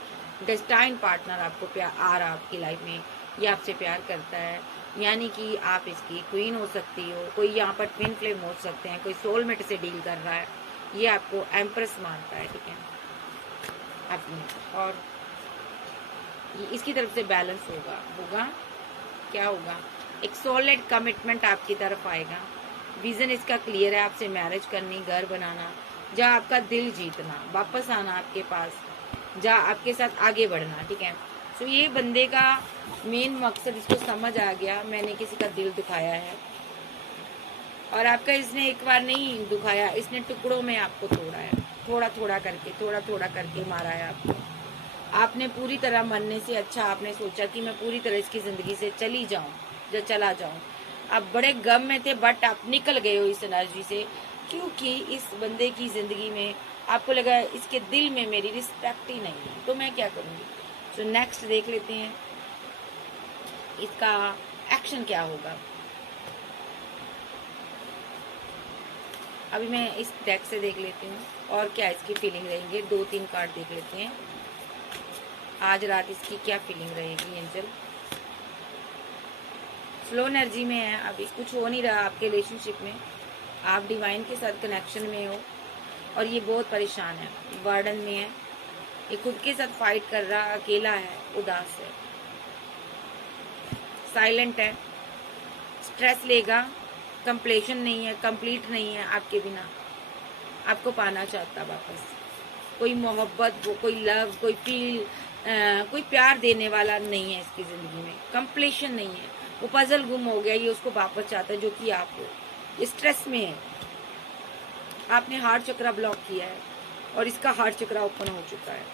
डेस्टाइन पार्टनर आपको प्यार आ रहा आपकी लाइफ में। ये आपसे प्यार करता है, यानी कि आप इसकी क्वीन हो सकती हो। कोई यहाँ पर ट्विन फ्लेम हो सकते हैं, कोई सोलमेट से डील कर रहा है। ये आपको एम्प्रेस मानता है, ठीक है अपनी। और इसकी तरफ से बैलेंस होगा क्या होगा, एक सॉलिड कमिटमेंट आपकी तरफ आएगा। विजन इसका क्लियर है, आपसे मैरिज करनी, घर बनाना, जहाँ आपका दिल जीतना, वापस आना आपके पास, जहाँ आपके साथ आगे बढ़ना, ठीक है। तो ये बंदे का मेन मकसद इसको समझ आ गया, मैंने किसी का दिल दुखाया है और आपका इसने एक बार नहीं दुखाया, इसने टुकड़ों में आपको तोड़ा है, थोड़ा थोड़ा करके मारा है आपको। आपने पूरी तरह मरने से अच्छा आपने सोचा कि मैं पूरी तरह इसकी ज़िंदगी से चला जाऊं। आप बड़े गम में थे, बट आप निकल गए हो इस एनर्जी से, क्योंकि इस बंदे की ज़िंदगी में आपको लगा इसके दिल में मेरी रिस्पेक्ट ही नहीं है, तो मैं क्या करूँगी। तो नेक्स्ट देख लेते हैं इसका एक्शन क्या होगा। अभी मैं इस डेक से देख लेती हूँ और क्या इसकी फीलिंग रहेंगे। 2-3 कार्ड देख लेते हैं। आज रात इसकी क्या फीलिंग रहेगी एंजल। स्लो एनर्जी में है, अभी कुछ हो नहीं रहा आपके रिलेशनशिप में। आप डिवाइन के साथ कनेक्शन में हो और ये बहुत परेशान है, वार्डन में है, ये खुद के साथ फाइट कर रहा, अकेला है, उदास है, साइलेंट है, स्ट्रेस लेगा, कंप्लीशन नहीं है, कंप्लीट नहीं है आपके बिना, आपको पाना चाहता वापस। कोई मोहब्बत, कोई लव, कोई फील, कोई प्यार देने वाला नहीं है इसकी ज़िंदगी में, कंप्लीशन नहीं है, वो पजल गुम हो गया, ये उसको वापस चाहता है, जो कि आप हो। स्ट्रेस में है, आपने हार्ट चक्रा ब्लॉक किया है और इसका हार्ट चक्रा ओपन हो चुका है।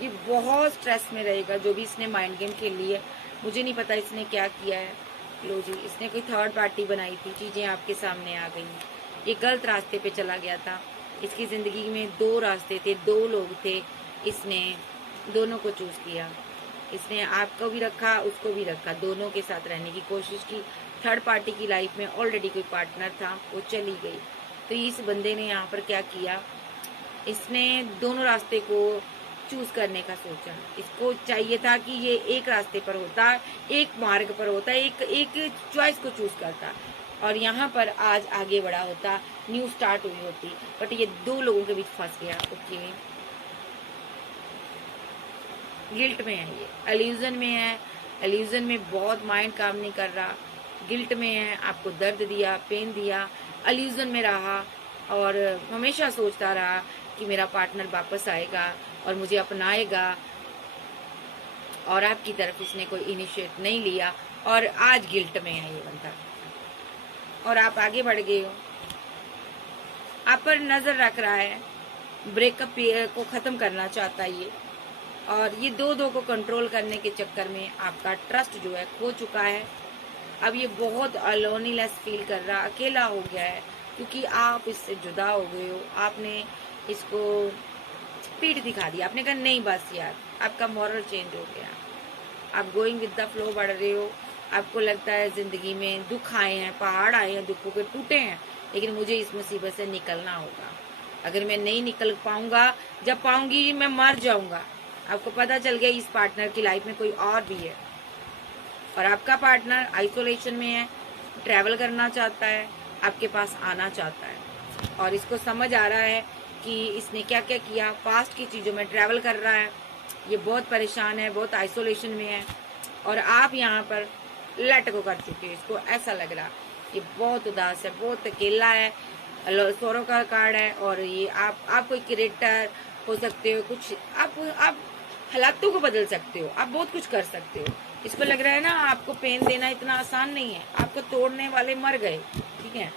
ये बहुत स्ट्रेस में रहेगा, जो भी इसने माइंड गेम खेली है। मुझे नहीं पता इसने क्या किया है। लो जी, इसने कोई थर्ड पार्टी बनाई थी, चीज़ें आपके सामने आ गई। ये गलत रास्ते पे चला गया था। इसकी ज़िंदगी में 2 रास्ते थे, 2 लोग थे, इसने दोनों को चूज़ किया। इसने आपको भी रखा, उसको भी रखा, दोनों के साथ रहने की कोशिश की। थर्ड पार्टी की लाइफ में ऑलरेडी कोई पार्टनर था, वो चली गई। तो इस बंदे ने यहाँ पर क्या किया, इसने दोनों रास्ते को चूज करने का सोचा। इसको चाहिए था कि ये एक रास्ते पर होता, एक मार्ग पर होता, एक चॉइस को चूज करता और यहाँ पर आज आगे बढ़ा होता, न्यू स्टार्ट हुई होती। बट ये 2 लोगों के बीच फंस गया। ओके, गिल्ट में है, ये एल्यूजन में है, एल्यूजन में बहुत माइंड काम नहीं कर रहा, गिल्ट में है, आपको दर्द दिया, पेन दिया, एल्यूजन में रहा और हमेशा सोचता रहा कि मेरा पार्टनर वापस आएगा और मुझे अपनाएगा, और आपकी तरफ इसने कोई इनिशिएट नहीं लिया और आज गिल्ट में है ये बंदा। और आप आगे बढ़ गए हो, आप पर नजर रख रहा है, ब्रेकअप को खत्म करना चाहता है ये। और ये 2 को कंट्रोल करने के चक्कर में आपका ट्रस्ट जो है खो चुका है। अब ये बहुत अलोनीनेस फील कर रहा, अकेला हो गया है, क्योंकि आप इससे जुदा हो गए हो। आपने इसको पीठ दिखा दिया, आपने कहा नहीं बस यार, आपका मॉरल चेंज हो गया, आप गोइंग विद द फ्लो बढ़ रहे हो, आपको लगता है जिंदगी में दुख आए हैं, पहाड़ आए हैं, दुखों के टूटे हैं, लेकिन मुझे इस मुसीबत से निकलना होगा। अगर मैं नहीं निकल पाऊंगा, जब पाऊंगी मैं मर जाऊंगा। आपको पता चल गया इस पार्टनर की लाइफ में कोई और भी है, और आपका पार्टनर आइसोलेशन में है, ट्रैवल करना चाहता है, आपके पास आना चाहता है, और इसको समझ आ रहा है कि इसने क्या क्या किया, पास्ट की चीज़ों में ट्रैवल कर रहा है, ये बहुत परेशान है, बहुत आइसोलेशन में है, और आप यहाँ पर लेट गो कर चुके हो। इसको ऐसा लग रहा ये बहुत उदास है, बहुत अकेला है, सोरो का कार्ड है, और ये आप कोई क्रिएटर हो सकते हो, कुछ आप हालातों को बदल सकते हो, आप बहुत कुछ कर सकते हो। इसको लग रहा है ना आपको पेन देना इतना आसान नहीं है, आपको तोड़ने वाले मर गए, ठीक है।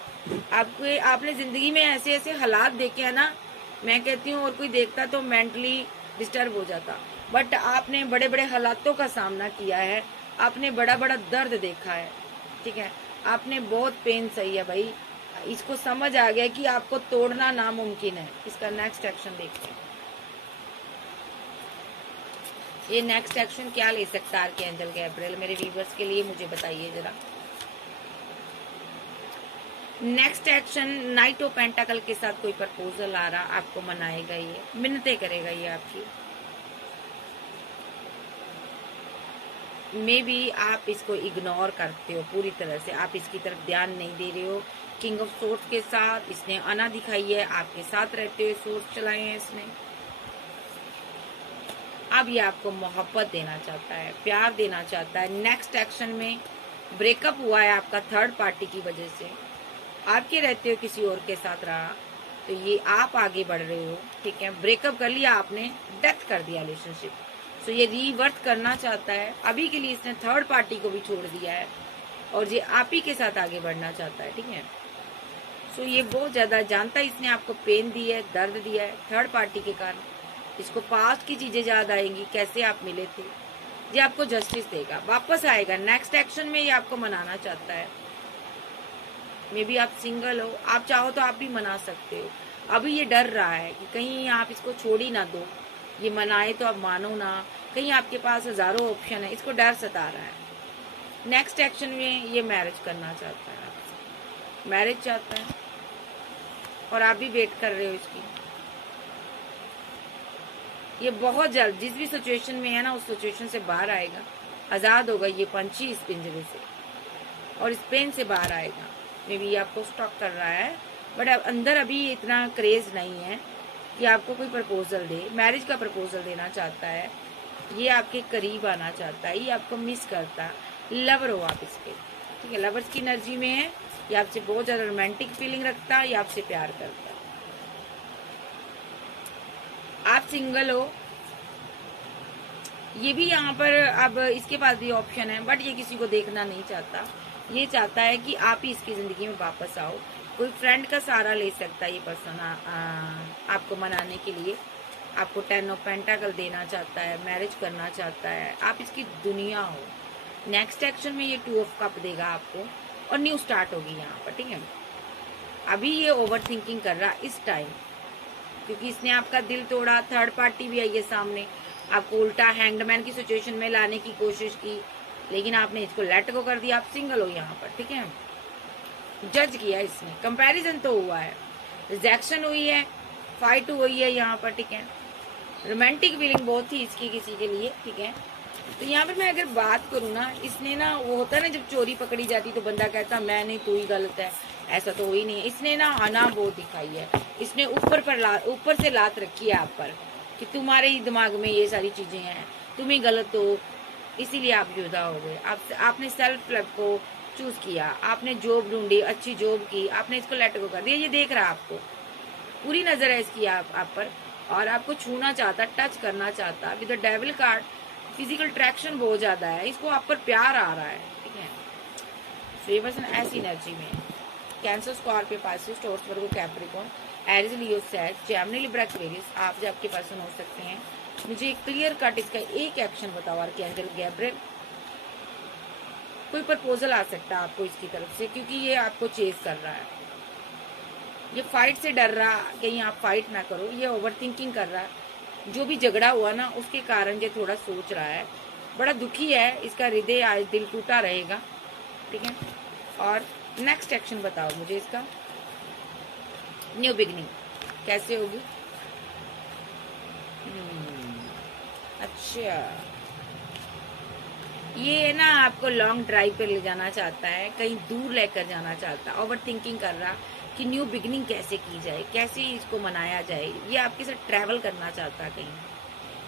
आपने जिंदगी में ऐसे ऐसे हालात देखे हैं ना, मैं कहती हूँ और कोई देखता तो मेंटली डिस्टर्ब हो जाता, बट आपने बड़े बड़े हालातों का सामना किया है, आपने बड़ा बड़ा दर्द देखा है, ठीक है, आपने बहुत पेन सही है भाई। इसको समझ आ गया कि आपको तोड़ना नामुमकिन है। इसका नेक्स्ट एक्शन देखते हैं, ये नेक्स्ट एक्शन क्या ले सकता है आर्कएंजल गैब्रिएल मेरे व्यूअर्स के लिए, मुझे बताइए जरा। नेक्स्ट एक्शन, नाइट ऑफ पेंटाकल के साथ कोई प्रपोजल आ रहा, आपको मनाएगा, ये मिन्नतें करेगा ये आपकी। मे बी आप इसको इग्नोर करते हो पूरी तरह से, आप इसकी तरफ ध्यान नहीं दे रहे हो। किंग ऑफ सोर्ड्स के साथ इसने अना दिखाई है, आपके साथ रहते हुए सोर्स चलाए हैं इसने। अब ये आपको मोहब्बत देना चाहता है, प्यार देना चाहता है। नेक्स्ट एक्शन में ब्रेकअप हुआ है आपका थर्ड पार्टी की वजह से, आपके रहते हो किसी और के साथ रहा, तो ये आप आगे बढ़ रहे हो, ठीक है। ब्रेकअप कर लिया आपने, डेथ कर दिया रिलेशनशिप, सो ये रीवर्थ करना चाहता है। अभी के लिए इसने थर्ड पार्टी को भी छोड़ दिया है, और ये आप ही के साथ आगे बढ़ना चाहता है, ठीक है। सो ये बहुत ज्यादा जानता है, इसने आपको पेन दी है, दर्द दिया है थर्ड पार्टी के कारण। इसको पास्ट की चीजें याद आएंगी, कैसे आप मिले थे। ये आपको जस्टिस देगा, वापस आएगा। नेक्स्ट एक्शन में ये आपको मनाना चाहता है। मे बी आप सिंगल हो, आप चाहो तो आप भी मना सकते हो। अभी ये डर रहा है कि कहीं आप इसको छोड़ ही ना दो, ये मनाए तो आप मानो ना, कहीं आपके पास हजारों ऑप्शन है, इसको डर सता रहा है। नेक्स्ट एक्शन में ये मैरिज करना चाहता है आपसे, मैरिज चाहता है, और आप भी वेट कर रहे हो इसकी। ये बहुत जल्द जिस भी सिचुएशन में है ना, उस सिचुएशन से बाहर आएगा, आजाद होगा ये पंछी इस पिंजरे से, और इस पेन से बाहर आएगा। मे बी आपको स्टॉक कर रहा है, बट अंदर अभी इतना क्रेज नहीं है कि आपको कोई प्रपोजल दे, मैरिज का प्रपोजल देना चाहता है, ये आपके करीब आना चाहता है, ये आपको मिस करता है। लवर हो आप इसके, ठीक है, लवर्स की एनर्जी में है, ये आपसे बहुत ज्यादा रोमांटिक फीलिंग रखता है, ये आपसे प्यार करता है। आप सिंगल हो, ये भी यहाँ पर अब इसके पास भी ऑप्शन है, बट ये किसी को देखना नहीं चाहता। ये चाहता है कि आप ही इसकी जिंदगी में वापस आओ। कोई फ्रेंड का सहारा ले सकता है ये पर्सन आपको मनाने के लिए। आपको 10 ऑफ पेंटाकल देना चाहता है, मैरिज करना चाहता है, आप इसकी दुनिया हो। नेक्स्ट एक्शन में ये 2 ऑफ कप देगा आपको, और न्यू स्टार्ट होगी यहाँ पर, ठीक है। अभी ये ओवर थिंकिंग कर रहा इस टाइम, क्योंकि इसने आपका दिल तोड़ा, थर्ड पार्टी भी आई है सामने, आपको उल्टा हैंगडमैन की सिचुएशन में लाने की कोशिश की, लेकिन आपने इसको लेट गो कर दिया। आप सिंगल हो यहाँ पर, ठीक है। जज किया इसने, कंपैरिजन तो हुआ है, रिजेक्शन हुई है, फाइट हुई है यहाँ पर, ठीक है। रोमांटिक फीलिंग बहुत थी इसकी किसी के लिए, ठीक है। तो यहाँ पर मैं अगर बात करूँ ना, इसने ना, वो होता है ना जब चोरी पकड़ी जाती तो बंदा कहता मैं नहीं, तू ही गलत है, ऐसा तो ही नहीं है। इसने ना आना बहुत दिखाई है, इसने ऊपर से लात रखी है आप पर कि तुम्हारे ही दिमाग में ये सारी चीजें हैं, तुम ही गलत हो, इसीलिए आप जुदा हो गए। आपने सेल्फ लव को चूज किया, आपने जॉब ढूंढी, अच्छी जॉब की, आपने इसको लेट गो कर दिया। ये देख रहा है आपको, पूरी नजर है इसकी आप पर, और आपको छूना चाहता, टच करना चाहता। With the devil card physical attraction बहुत ज्यादा है, इसको आप पर प्यार आ रहा है, ठीक है। तो ये पर्सन ऐसी एनर्जी में है। कैंसर, स्कॉर्पियो, पाइसेस, टॉरस, वर्गो, कैप्रिकॉर्न, एरीज, लियो, सैज, जेमिनी, लिब्रा, एक्वेरियस, आप जो आपके पर्सन हो सकते हैं। मुझे क्लियर कट इसका एक एक्शन बताओ आर्कएंजल गैब्रिएल। कोई प्रपोजल आ सकता है आपको इसकी तरफ से, क्योंकि ये आपको चेज कर रहा है, ये फाइट से डर रहा, कहीं आप फाइट ना करो। ये ओवर थिंकिंग कर रहा है, जो भी झगड़ा हुआ ना उसके कारण ये थोड़ा सोच रहा है बड़ा दुखी है, इसका हृदय आज दिल टूटा रहेगा, ठीक है। और नेक्स्ट एक्शन बताओ मुझे इसका, न्यू बिगनिंग कैसे होगी। अच्छा, ये ना आपको लॉन्ग ड्राइव पे ले जाना चाहता है, कहीं दूर लेकर जाना चाहता है, ओवर थिंकिंग कर रहा कि न्यू बिगनिंग कैसे की जाए, कैसे इसको मनाया जाए। ये आपके साथ ट्रैवल करना चाहता है कहीं,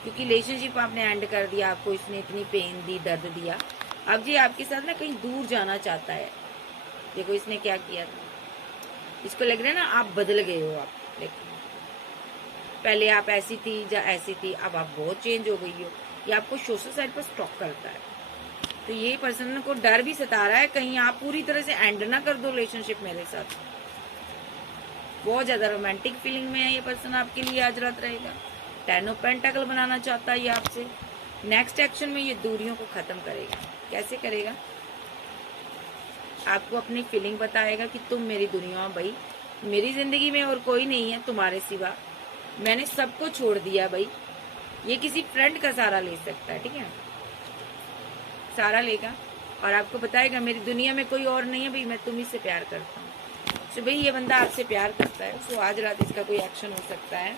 क्योंकि रिलेशनशिप आपने एंड कर दिया, आपको इसने इतनी पेन दी, दर्द दिया। अब ये आपके साथ ना कहीं दूर जाना चाहता है। देखो इसने क्या किया था, इसको लग रहा है ना आप बदल गए हो। आप देखो पहले आप ऐसी थी या ऐसी थी, अब आप बहुत चेंज हो गई हो। ये आपको सोशल साइड पर स्टॉक करता है। तो ये पर्सन को डर भी सता रहा है कहीं आप पूरी तरह से एंड ना कर दो रिलेशनशिप मेरे साथ। बहुत ज्यादा रोमांटिक फीलिंग में है ये पर्सन आपके लिए आज रात रहेगा। 10 ऑफ पेंटाकल बनाना चाहता है ये आपसे। नेक्स्ट एक्शन में ये दूरियों को खत्म करेगा। कैसे करेगा, आपको अपनी फीलिंग बताएगा कि तुम मेरी दुनिया में, भाई मेरी जिंदगी में और कोई नहीं है तुम्हारे सिवा, मैंने सबको छोड़ दिया भाई। ये किसी फ्रेंड का सहारा ले सकता है, ठीक है, सहारा लेगा और आपको बताएगा मेरी दुनिया में कोई और नहीं है भाई, मैं तुम्ही से प्यार करता हूँ। तो भाई ये बंदा आपसे प्यार करता है, तो आज रात इसका कोई एक्शन हो सकता है।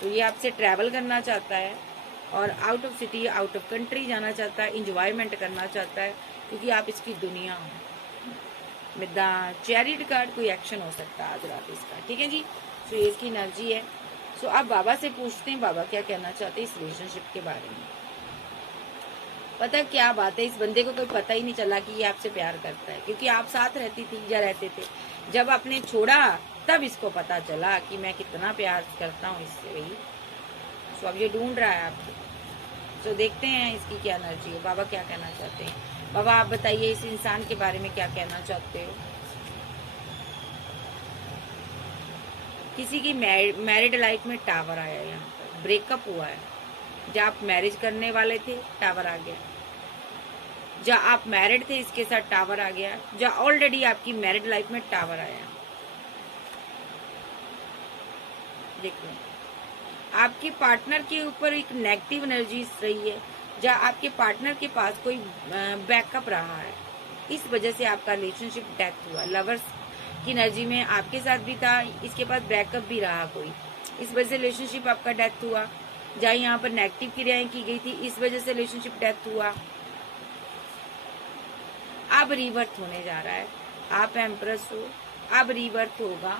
तो ये आपसे ट्रैवल करना चाहता है और out of city, out of country जाना चाहता है, इंजॉयमेंट करना चाहता है, क्योंकि आप इसकी दुनिया हो। विद द चैरिट कार्ड कोई एक्शन हो सकता है आज रात इसका, ठीक है जी। तो ये इसकी एनर्जी है। सो आप बाबा से पूछते हैं बाबा क्या कहना चाहते हैं इस रिलेशनशिप के बारे में। पता क्या बात है, इस बंदे को कोई पता ही नहीं चला कि ये आपसे प्यार करता है, क्योंकि आप साथ रहती थी या रहते थे। जब आपने छोड़ा तब इसको पता चला कि मैं कितना प्यार करता हूँ इससे भाई। तो अब ये ढूंढ रहा है आपको। तो देखते हैं इसकी क्या एनर्जी है, बाबा क्या कहना चाहते हैं। बाबा आप बताइए इस इंसान के बारे में क्या कहना चाहते हो। किसी की मैरिड लाइफ में टावर आया, यहाँ पर ब्रेकअप हुआ है। जब आप मैरिज करने वाले थे टावर आ गया, जब आप मैरिड थे इसके साथ टावर आ गया, जब ऑलरेडी आपकी मैरिड लाइफ में टावर आया। देखो आपके पार्टनर के ऊपर एक नेगेटिव एनर्जी रही है, जब आपके पार्टनर के पास कोई बैकअप रहा है, इस वजह से आपका रिलेशनशिप डेथ हुआ। लवर्स की एनर्जी में आपके साथ भी था, इसके पास बैकअप भी रहा कोई, इस वजह से रिलेशनशिप आपका डेथ हुआ। जहाँ यहाँ पर नेगेटिव क्रियाएं की गई थी, इस वजह से रिलेशनशिप डेथ हुआ। अब रिवर्थ होने जा रहा है, आप एम्प्रेस हो, अब रिवर्थ होगा।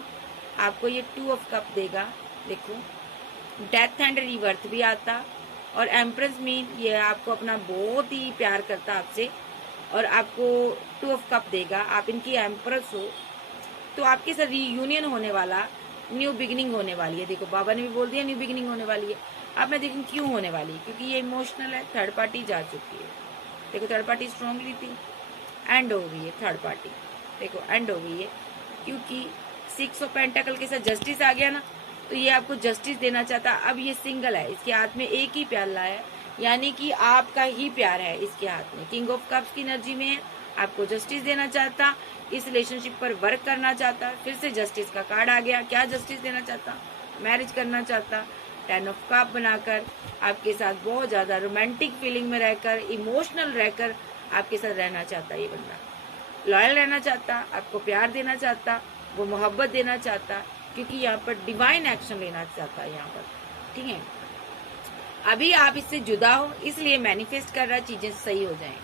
आपको ये 2 ऑफ कप देगा। देखो डेथ एंड रिवर्थ भी आता, और एम्प्रेस मीन ये आपको अपना बहुत ही प्यार करता आपसे, और आपको 2 ऑफ कप देगा। आप इनकी एम्प्रेस हो, तो आपके साथ रीयूनियन होने वाला, न्यू बिगिनिंग होने वाली है। देखो बाबा ने भी बोल दिया न्यू बिगिनिंग होने वाली है। अब मैं देखूँ क्यों होने वाली है, क्योंकि ये इमोशनल है, थर्ड पार्टी जा चुकी है। देखो थर्ड पार्टी स्ट्रांगली थी, एंड हो गई है थर्ड पार्टी। देखो एंड हो गई है, क्योंकि 6 ऑफ पेंटाकल के साथ जस्टिस आ गया ना, तो ये आपको जस्टिस देना चाहता। अब ये सिंगल है, इसके हाथ में एक ही प्याला है, यानी कि आपका ही प्यार है इसके हाथ में। किंग ऑफ कप्स की एनर्जी में है, आपको जस्टिस देना चाहता, इस रिलेशनशिप पर वर्क करना चाहता। फिर से जस्टिस का कार्ड आ गया। क्या जस्टिस देना चाहता, मैरिज करना चाहता, 10 ऑफ कप बनाकर आपके साथ बहुत ज्यादा रोमांटिक फीलिंग में रहकर, इमोशनल रहकर आपके साथ रहना चाहता। ये बंदा लॉयल रहना चाहता, आपको प्यार देना चाहता, वो मोहब्बत देना चाहता, क्योंकि यहाँ पर डिवाइन एक्शन लेना चाहता है यहाँ पर, ठीक है। अभी आप इससे जुदा हो, इसलिए मैनिफेस्ट कर रहा चीजें सही हो जाएं,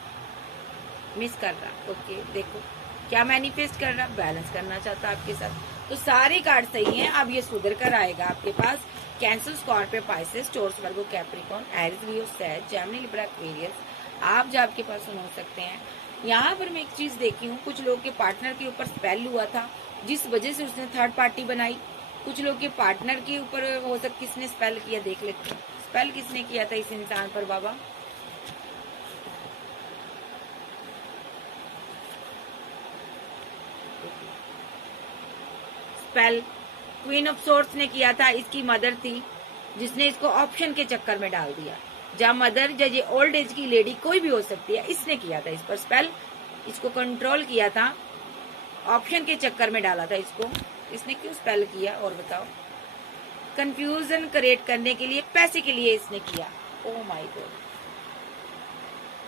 मिस कर रहा। ओके देखो क्या मैनिफेस्ट कर रहा, बैलेंस करना चाहता आपके साथ। तो सारे कार्ड सही हैं। अब ये सुधर कर आएगा आपके पास। कैंसर, स्कॉर्पियो, पाइसेस, टॉरस, वर्गो, कैप्रिकॉर्न, एरीज, लियो, सैज, जेमिनी, लिब्रा, एक्वेरियस, आप जो आपके पास हो सकते हैं। यहाँ पर मैं एक चीज देखी हूँ, कुछ लोग के पार्टनर के ऊपर स्पेल हुआ था, जिस वजह से उसने थर्ड पार्टी बनाई। कुछ लोग के पार्टनर के ऊपर हो सकता किसने स्पेल किया, देख लेते हैं स्पेल किसने किया था इस इंसान पर। बाबा स्पेल क्वीन ऑफ सोर्ड्स ने किया था, इसकी मदर थी जिसने इसको ऑप्शन के चक्कर में डाल दिया। जहाँ मदर या ये ओल्ड एज की लेडी कोई भी हो सकती है, इसने किया था इस पर स्पेल, इसको कंट्रोल किया था, ऑप्शन के चक्कर में डाला था इसको। इसने क्यों स्पेल किया और बताओ, कंफ्यूजन क्रिएट करने के लिए, पैसे के लिए इसने किया। ओह माय गॉड,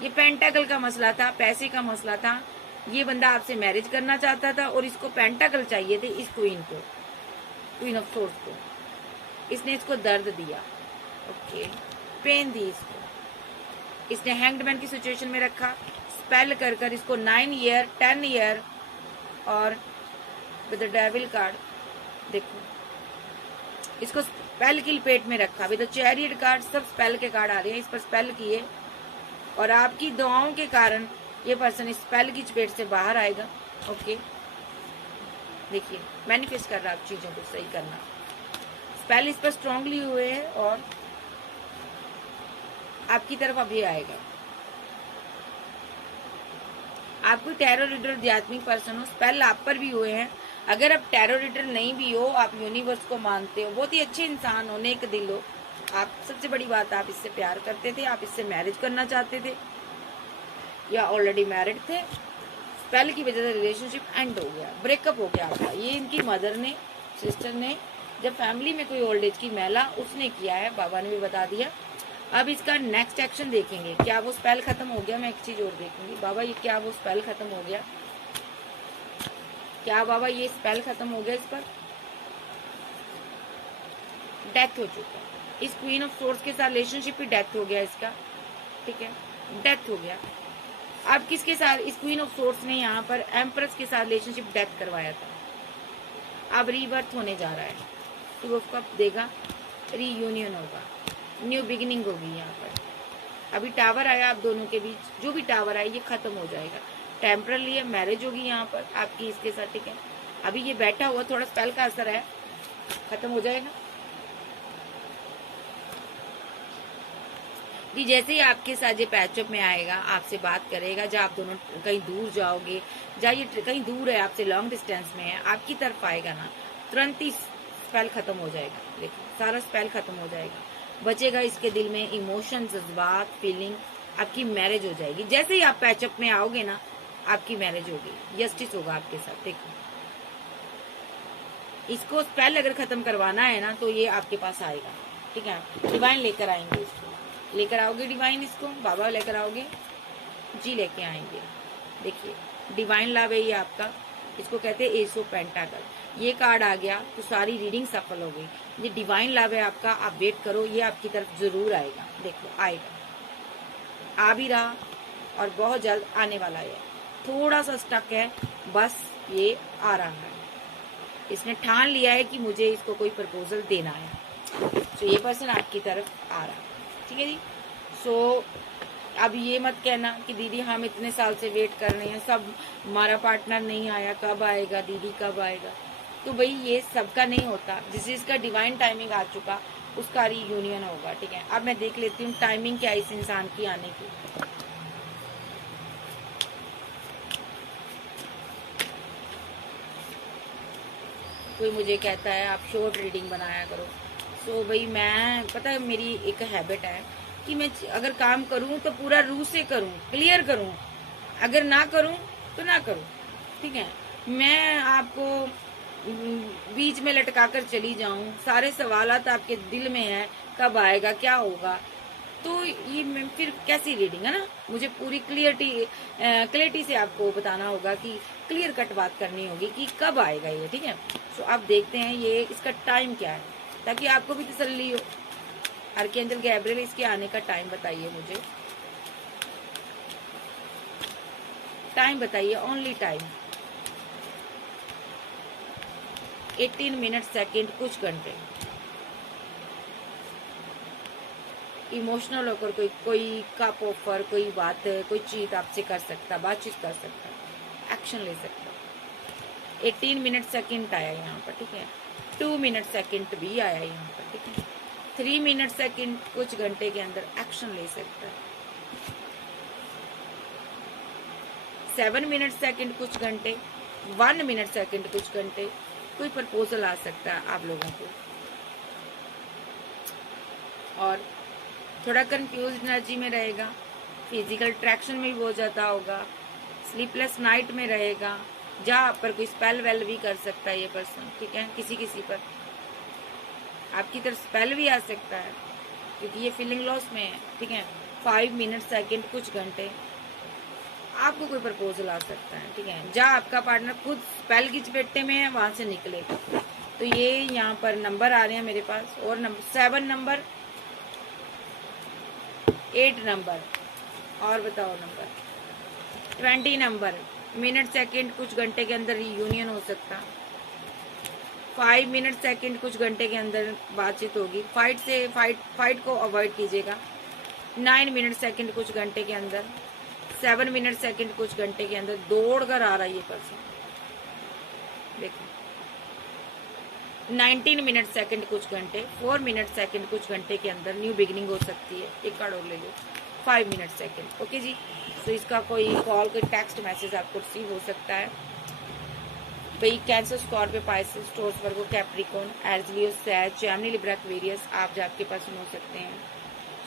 ये पेंटाकल का मसला था, पैसे का मसला था। ये बंदा आपसे मैरिज करना चाहता था और इसको पेंटाकल चाहिए थे, इस क्वीन को, क्वीन ऑफ सोर्स को। इसने इसको दर्द दिया, ओके, पेन दी इसको। इसने हैंग्ड मैन की सिचुएशन में रखा, स्पेल कर कर इसको 9 ईयर 10 ईयर और विद द डेविल कार्ड, देखो इसको स्पेल की लपेट में रखा। विद द चैरियट कार्ड, सब स्पेल के कार्ड आ रहे हैं, इस पर स्पेल किए और आपकी दुआओं के कारण ये पर्सन इस स्पेल की चपेट से बाहर आएगा। ओके, देखिए मैनिफेस्ट कर रहा है आप चीजों को सही करना। स्पेल इस पर स्ट्रांगली हुए हैं और आपकी तरफ अभी आएगा। आप कोई टैरो रीडर आध्यात्मिक पर्सन हो, स्पेल आप पर भी हुए हैं। अगर आप टैरो रीडर नहीं भी हो, आप यूनिवर्स को मानते हो, बहुत ही अच्छे इंसान हो, नेक दिल हो, आप सबसे बड़ी बात आप इससे प्यार करते थे, आप इससे मैरिज करना चाहते थे या ऑलरेडी मैरिड थे, स्पेल की वजह से रिलेशनशिप एंड हो गया, ब्रेकअप हो गया आपका। ये इनकी मदर ने, सिस्टर ने, जब फैमिली में कोई ओल्ड एज की महिला, उसने किया है, बाबा ने भी बता दिया। अब इसका नेक्स्ट एक्शन देखेंगे, क्या वो स्पेल खत्म हो गया। मैं एक चीज और देखूंगी, बाबा ये क्या वो स्पेल खत्म हो गया, क्या बाबा ये स्पेल खत्म हो गया। इस पर डेथ हो चुका, इस क्वीन ऑफ सोर्स के साथ रिलेशनशिप भी डेथ हो गया इसका, ठीक है, डेथ हो गया। अब किसके साथ, इस क्वीन ऑफ सोर्स ने यहाँ पर एम्प्रेस के साथ रिलेशनशिप डेथ करवाया था। अब रीबर्थ होने जा रहा है, तो उसको देगा, रीयूनियन होगा, न्यू बिगिनिंग होगी यहाँ पर। अभी टावर आया आप दोनों के बीच, जो भी टावर आया ये खत्म हो जाएगा, टेम्परली है, मैरिज होगी यहाँ पर आपकी इसके साथ, ठीक है। अभी ये बैठा हुआ, थोड़ा स्पेल का असर है, खत्म हो जाएगा कि जैसे ही आपके साथ ये पैचअप में आएगा, आपसे बात करेगा, जब आप दोनों कहीं दूर जाओगे, जहाँ ये कहीं दूर है आपसे, लॉन्ग डिस्टेंस में है, आपकी तरफ आएगा ना, तुरंत ही स्पेल खत्म हो जाएगा। देखिए सारा स्पेल खत्म हो जाएगा, बचेगा इसके दिल में इमोशन, जज्बात, फीलिंग, आपकी मैरिज हो जाएगी। जैसे ही आप पैचअप में आओगे ना, आपकी मैरिज होगी, जस्टिस होगा आपके साथ। देखो इसको स्पेल अगर खत्म करवाना है ना, तो ये आपके पास आएगा, ठीक है। डिवाइन लेकर आएंगे इसको, लेकर आओगे डिवाइन, इसको बाबा लेकर आओगे जी, लेके आएंगे। देखिए डिवाइन लव है ये आपका, इसको कहते हैं एस ऑफ पेंटाकल। ये कार्ड आ गया तो सारी रीडिंग सफल हो गई। ये डिवाइन लव है आपका, आप वेट करो, ये आपकी तरफ जरूर आएगा। देखो आएगा, आ भी रहा और बहुत जल्द आने वाला है। थोड़ा सा स्टक है, बस ये आ रहा है। इसने ठान लिया है कि मुझे इसको कोई प्रपोजल देना है, तो ये पर्सन आपकी तरफ आ रहा है, ठीक है जी। सो अब ये मत कहना कि दीदी हम इतने साल से वेट कर रहे हैं, सब हमारा पार्टनर नहीं आया, कब आएगा दीदी, कब आएगा। तो भाई ये सबका नहीं होता, जिस जिसका डिवाइन टाइमिंग आ चुका उसका रीयूनियन होगा, ठीक है। अब मैं देख लेती हूँ टाइमिंग क्या है इस इंसान की आने की। कोई मुझे कहता है आप शॉर्ट रीडिंग बनाया करो। सो भाई मैं, पता है मेरी एक हैबिट है कि मैं अगर काम करूं तो पूरा रूह से करूं, क्लियर करूं, अगर ना करूं तो ना करूं, ठीक है। मैं आपको बीच में लटका कर चली जाऊं, सारे सवालात आपके दिल में है, कब आएगा, क्या होगा, तो ये फिर कैसी रीडिंग है ना। मुझे पूरी क्लियरिटी से आपको बताना होगा कि क्लियर कट बात करनी होगी कि कब आएगा ये, ठीक है। सो आप देखते हैं ये इसका टाइम क्या है, ताकि आपको भी तसल्ली हो। आर्कएंजल गैब्रियल, इसके आने का टाइम बताइए मुझे, टाइम बताइए, ओनली टाइम 18 मिनट सेकेंड, कुछ घंटे। इमोशनल होकर कोई कप ऑफर, कोई बात, कोई चीज आपसे कर सकता, बातचीत कर सकता, एक्शन ले सकता। 18 मिनट सेकेंड आया यहाँ पर, ठीक है। 2 मिनट सेकेंड भी आया यहाँ पर, ठीक है। 3 मिनट सेकेंड, कुछ घंटे के अंदर एक्शन ले सकता है। 7 मिनट सेकेंड, कुछ घंटे। 1 मिनट सेकेंड, कुछ घंटे। कोई प्रपोजल आ सकता है आप लोगों को, और थोड़ा कंफ्यूज एनर्जी में रहेगा, फिजिकल अट्रैक्शन में भी हो जाता होगा, स्लीपलेस नाइट में रहेगा, जहाँ पर कोई स्पेल वेल भी कर सकता है ये पर्सन, ठीक है। किसी किसी पर आपकी तरफ स्पेल भी आ सकता है, क्योंकि ये फीलिंग लॉस में है, ठीक है। 5 मिनट सेकंड कुछ घंटे आपको कोई प्रपोजल आ सकता है, ठीक है। जहाँ आपका पार्टनर खुद स्पेल की चपेटे में है वहां से निकले। तो ये यहाँ पर नंबर आ रहे हैं मेरे पास, और नंबर 7 नंबर, 8 नंबर, और बताओ नंबर 20 नंबर। मिनट सेकंड कुछ घंटे के अंदर यूनियन हो सकता। 5 मिनट सेकंड कुछ घंटे के अंदर बातचीत होगी। फाइट को अवॉइड कीजिएगा। 9 मिनट सेकंड कुछ घंटे के अंदर। 7 मिनट सेकंड कुछ घंटे के अंदर दौड़ कर आ रहा है ये पर्सन, देखो। 19 मिनट सेकंड कुछ घंटे। 4 मिनट सेकंड कुछ घंटे के अंदर न्यू बिगिनिंग हो सकती है। एक कार्ड और ले लो। 5 मिनट सेकंड, ओके जी। तो इसका कोई कॉल, कोई टेक्स्ट मैसेज आपको रिसीव हो सकता है भाई। कैंसर, स्कॉर्पियो, पाइसेस, टॉरस, वर्गो, कैप्रिकॉर्न, एरीज, लियो, सैज, जेमिनी, लिब्रा, एक्वेरियस आप आपके पास हो सकते हैं।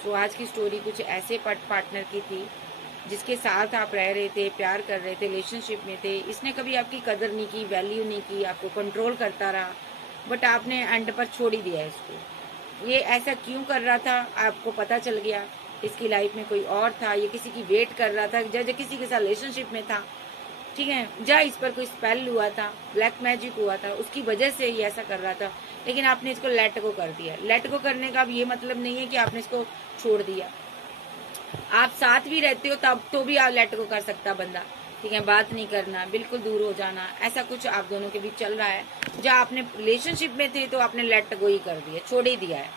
सो आज की स्टोरी कुछ ऐसे पार्टनर की थी जिसके साथ आप रह रहे थे, प्यार कर रहे थे, रिलेशनशिप में थे। इसने कभी आपकी कदर नहीं की, वैल्यू नहीं की, आपको कंट्रोल करता रहा, बट आपने एंड पर छोड़ ही दिया इसको। ये ऐसा क्यों कर रहा था आपको पता चल गया। इसकी लाइफ में कोई और था, ये किसी की वेट कर रहा था, जब किसी के साथ रिलेशनशिप में था, ठीक है। जहाँ इस पर कोई स्पेल हुआ था, ब्लैक मैजिक हुआ था, उसकी वजह से ये ऐसा कर रहा था। लेकिन आपने इसको लेट गो कर दिया। लेट गो करने का अब ये मतलब नहीं है कि आपने इसको छोड़ दिया। आप साथ भी रहते हो तब तो भी आप लेट गो कर सकता बंदा, ठीक है। बात नहीं करना, बिल्कुल दूर हो जाना, ऐसा कुछ आप दोनों के बीच चल रहा है। जब आपने रिलेशनशिप में थे तो आपने लेट गो ही कर दिया, छोड़ ही दिया है।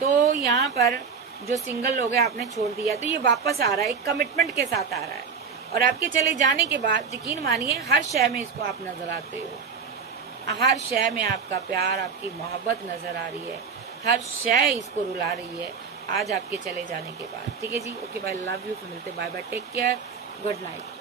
तो यहाँ पर जो सिंगल लोग हैं आपने छोड़ दिया, तो ये वापस आ रहा है, एक कमिटमेंट के साथ आ रहा है। और आपके चले जाने के बाद यकीन मानिए हर शय में इसको आप नजर आते हो। हर शय में आपका प्यार, आपकी मोहब्बत नजर आ रही है। हर शय इसको रुला रही है आज आपके चले जाने के बाद, ठीक है जी। ओके बाय, लव यू, फिर मिलते, bye bye, take care, good night.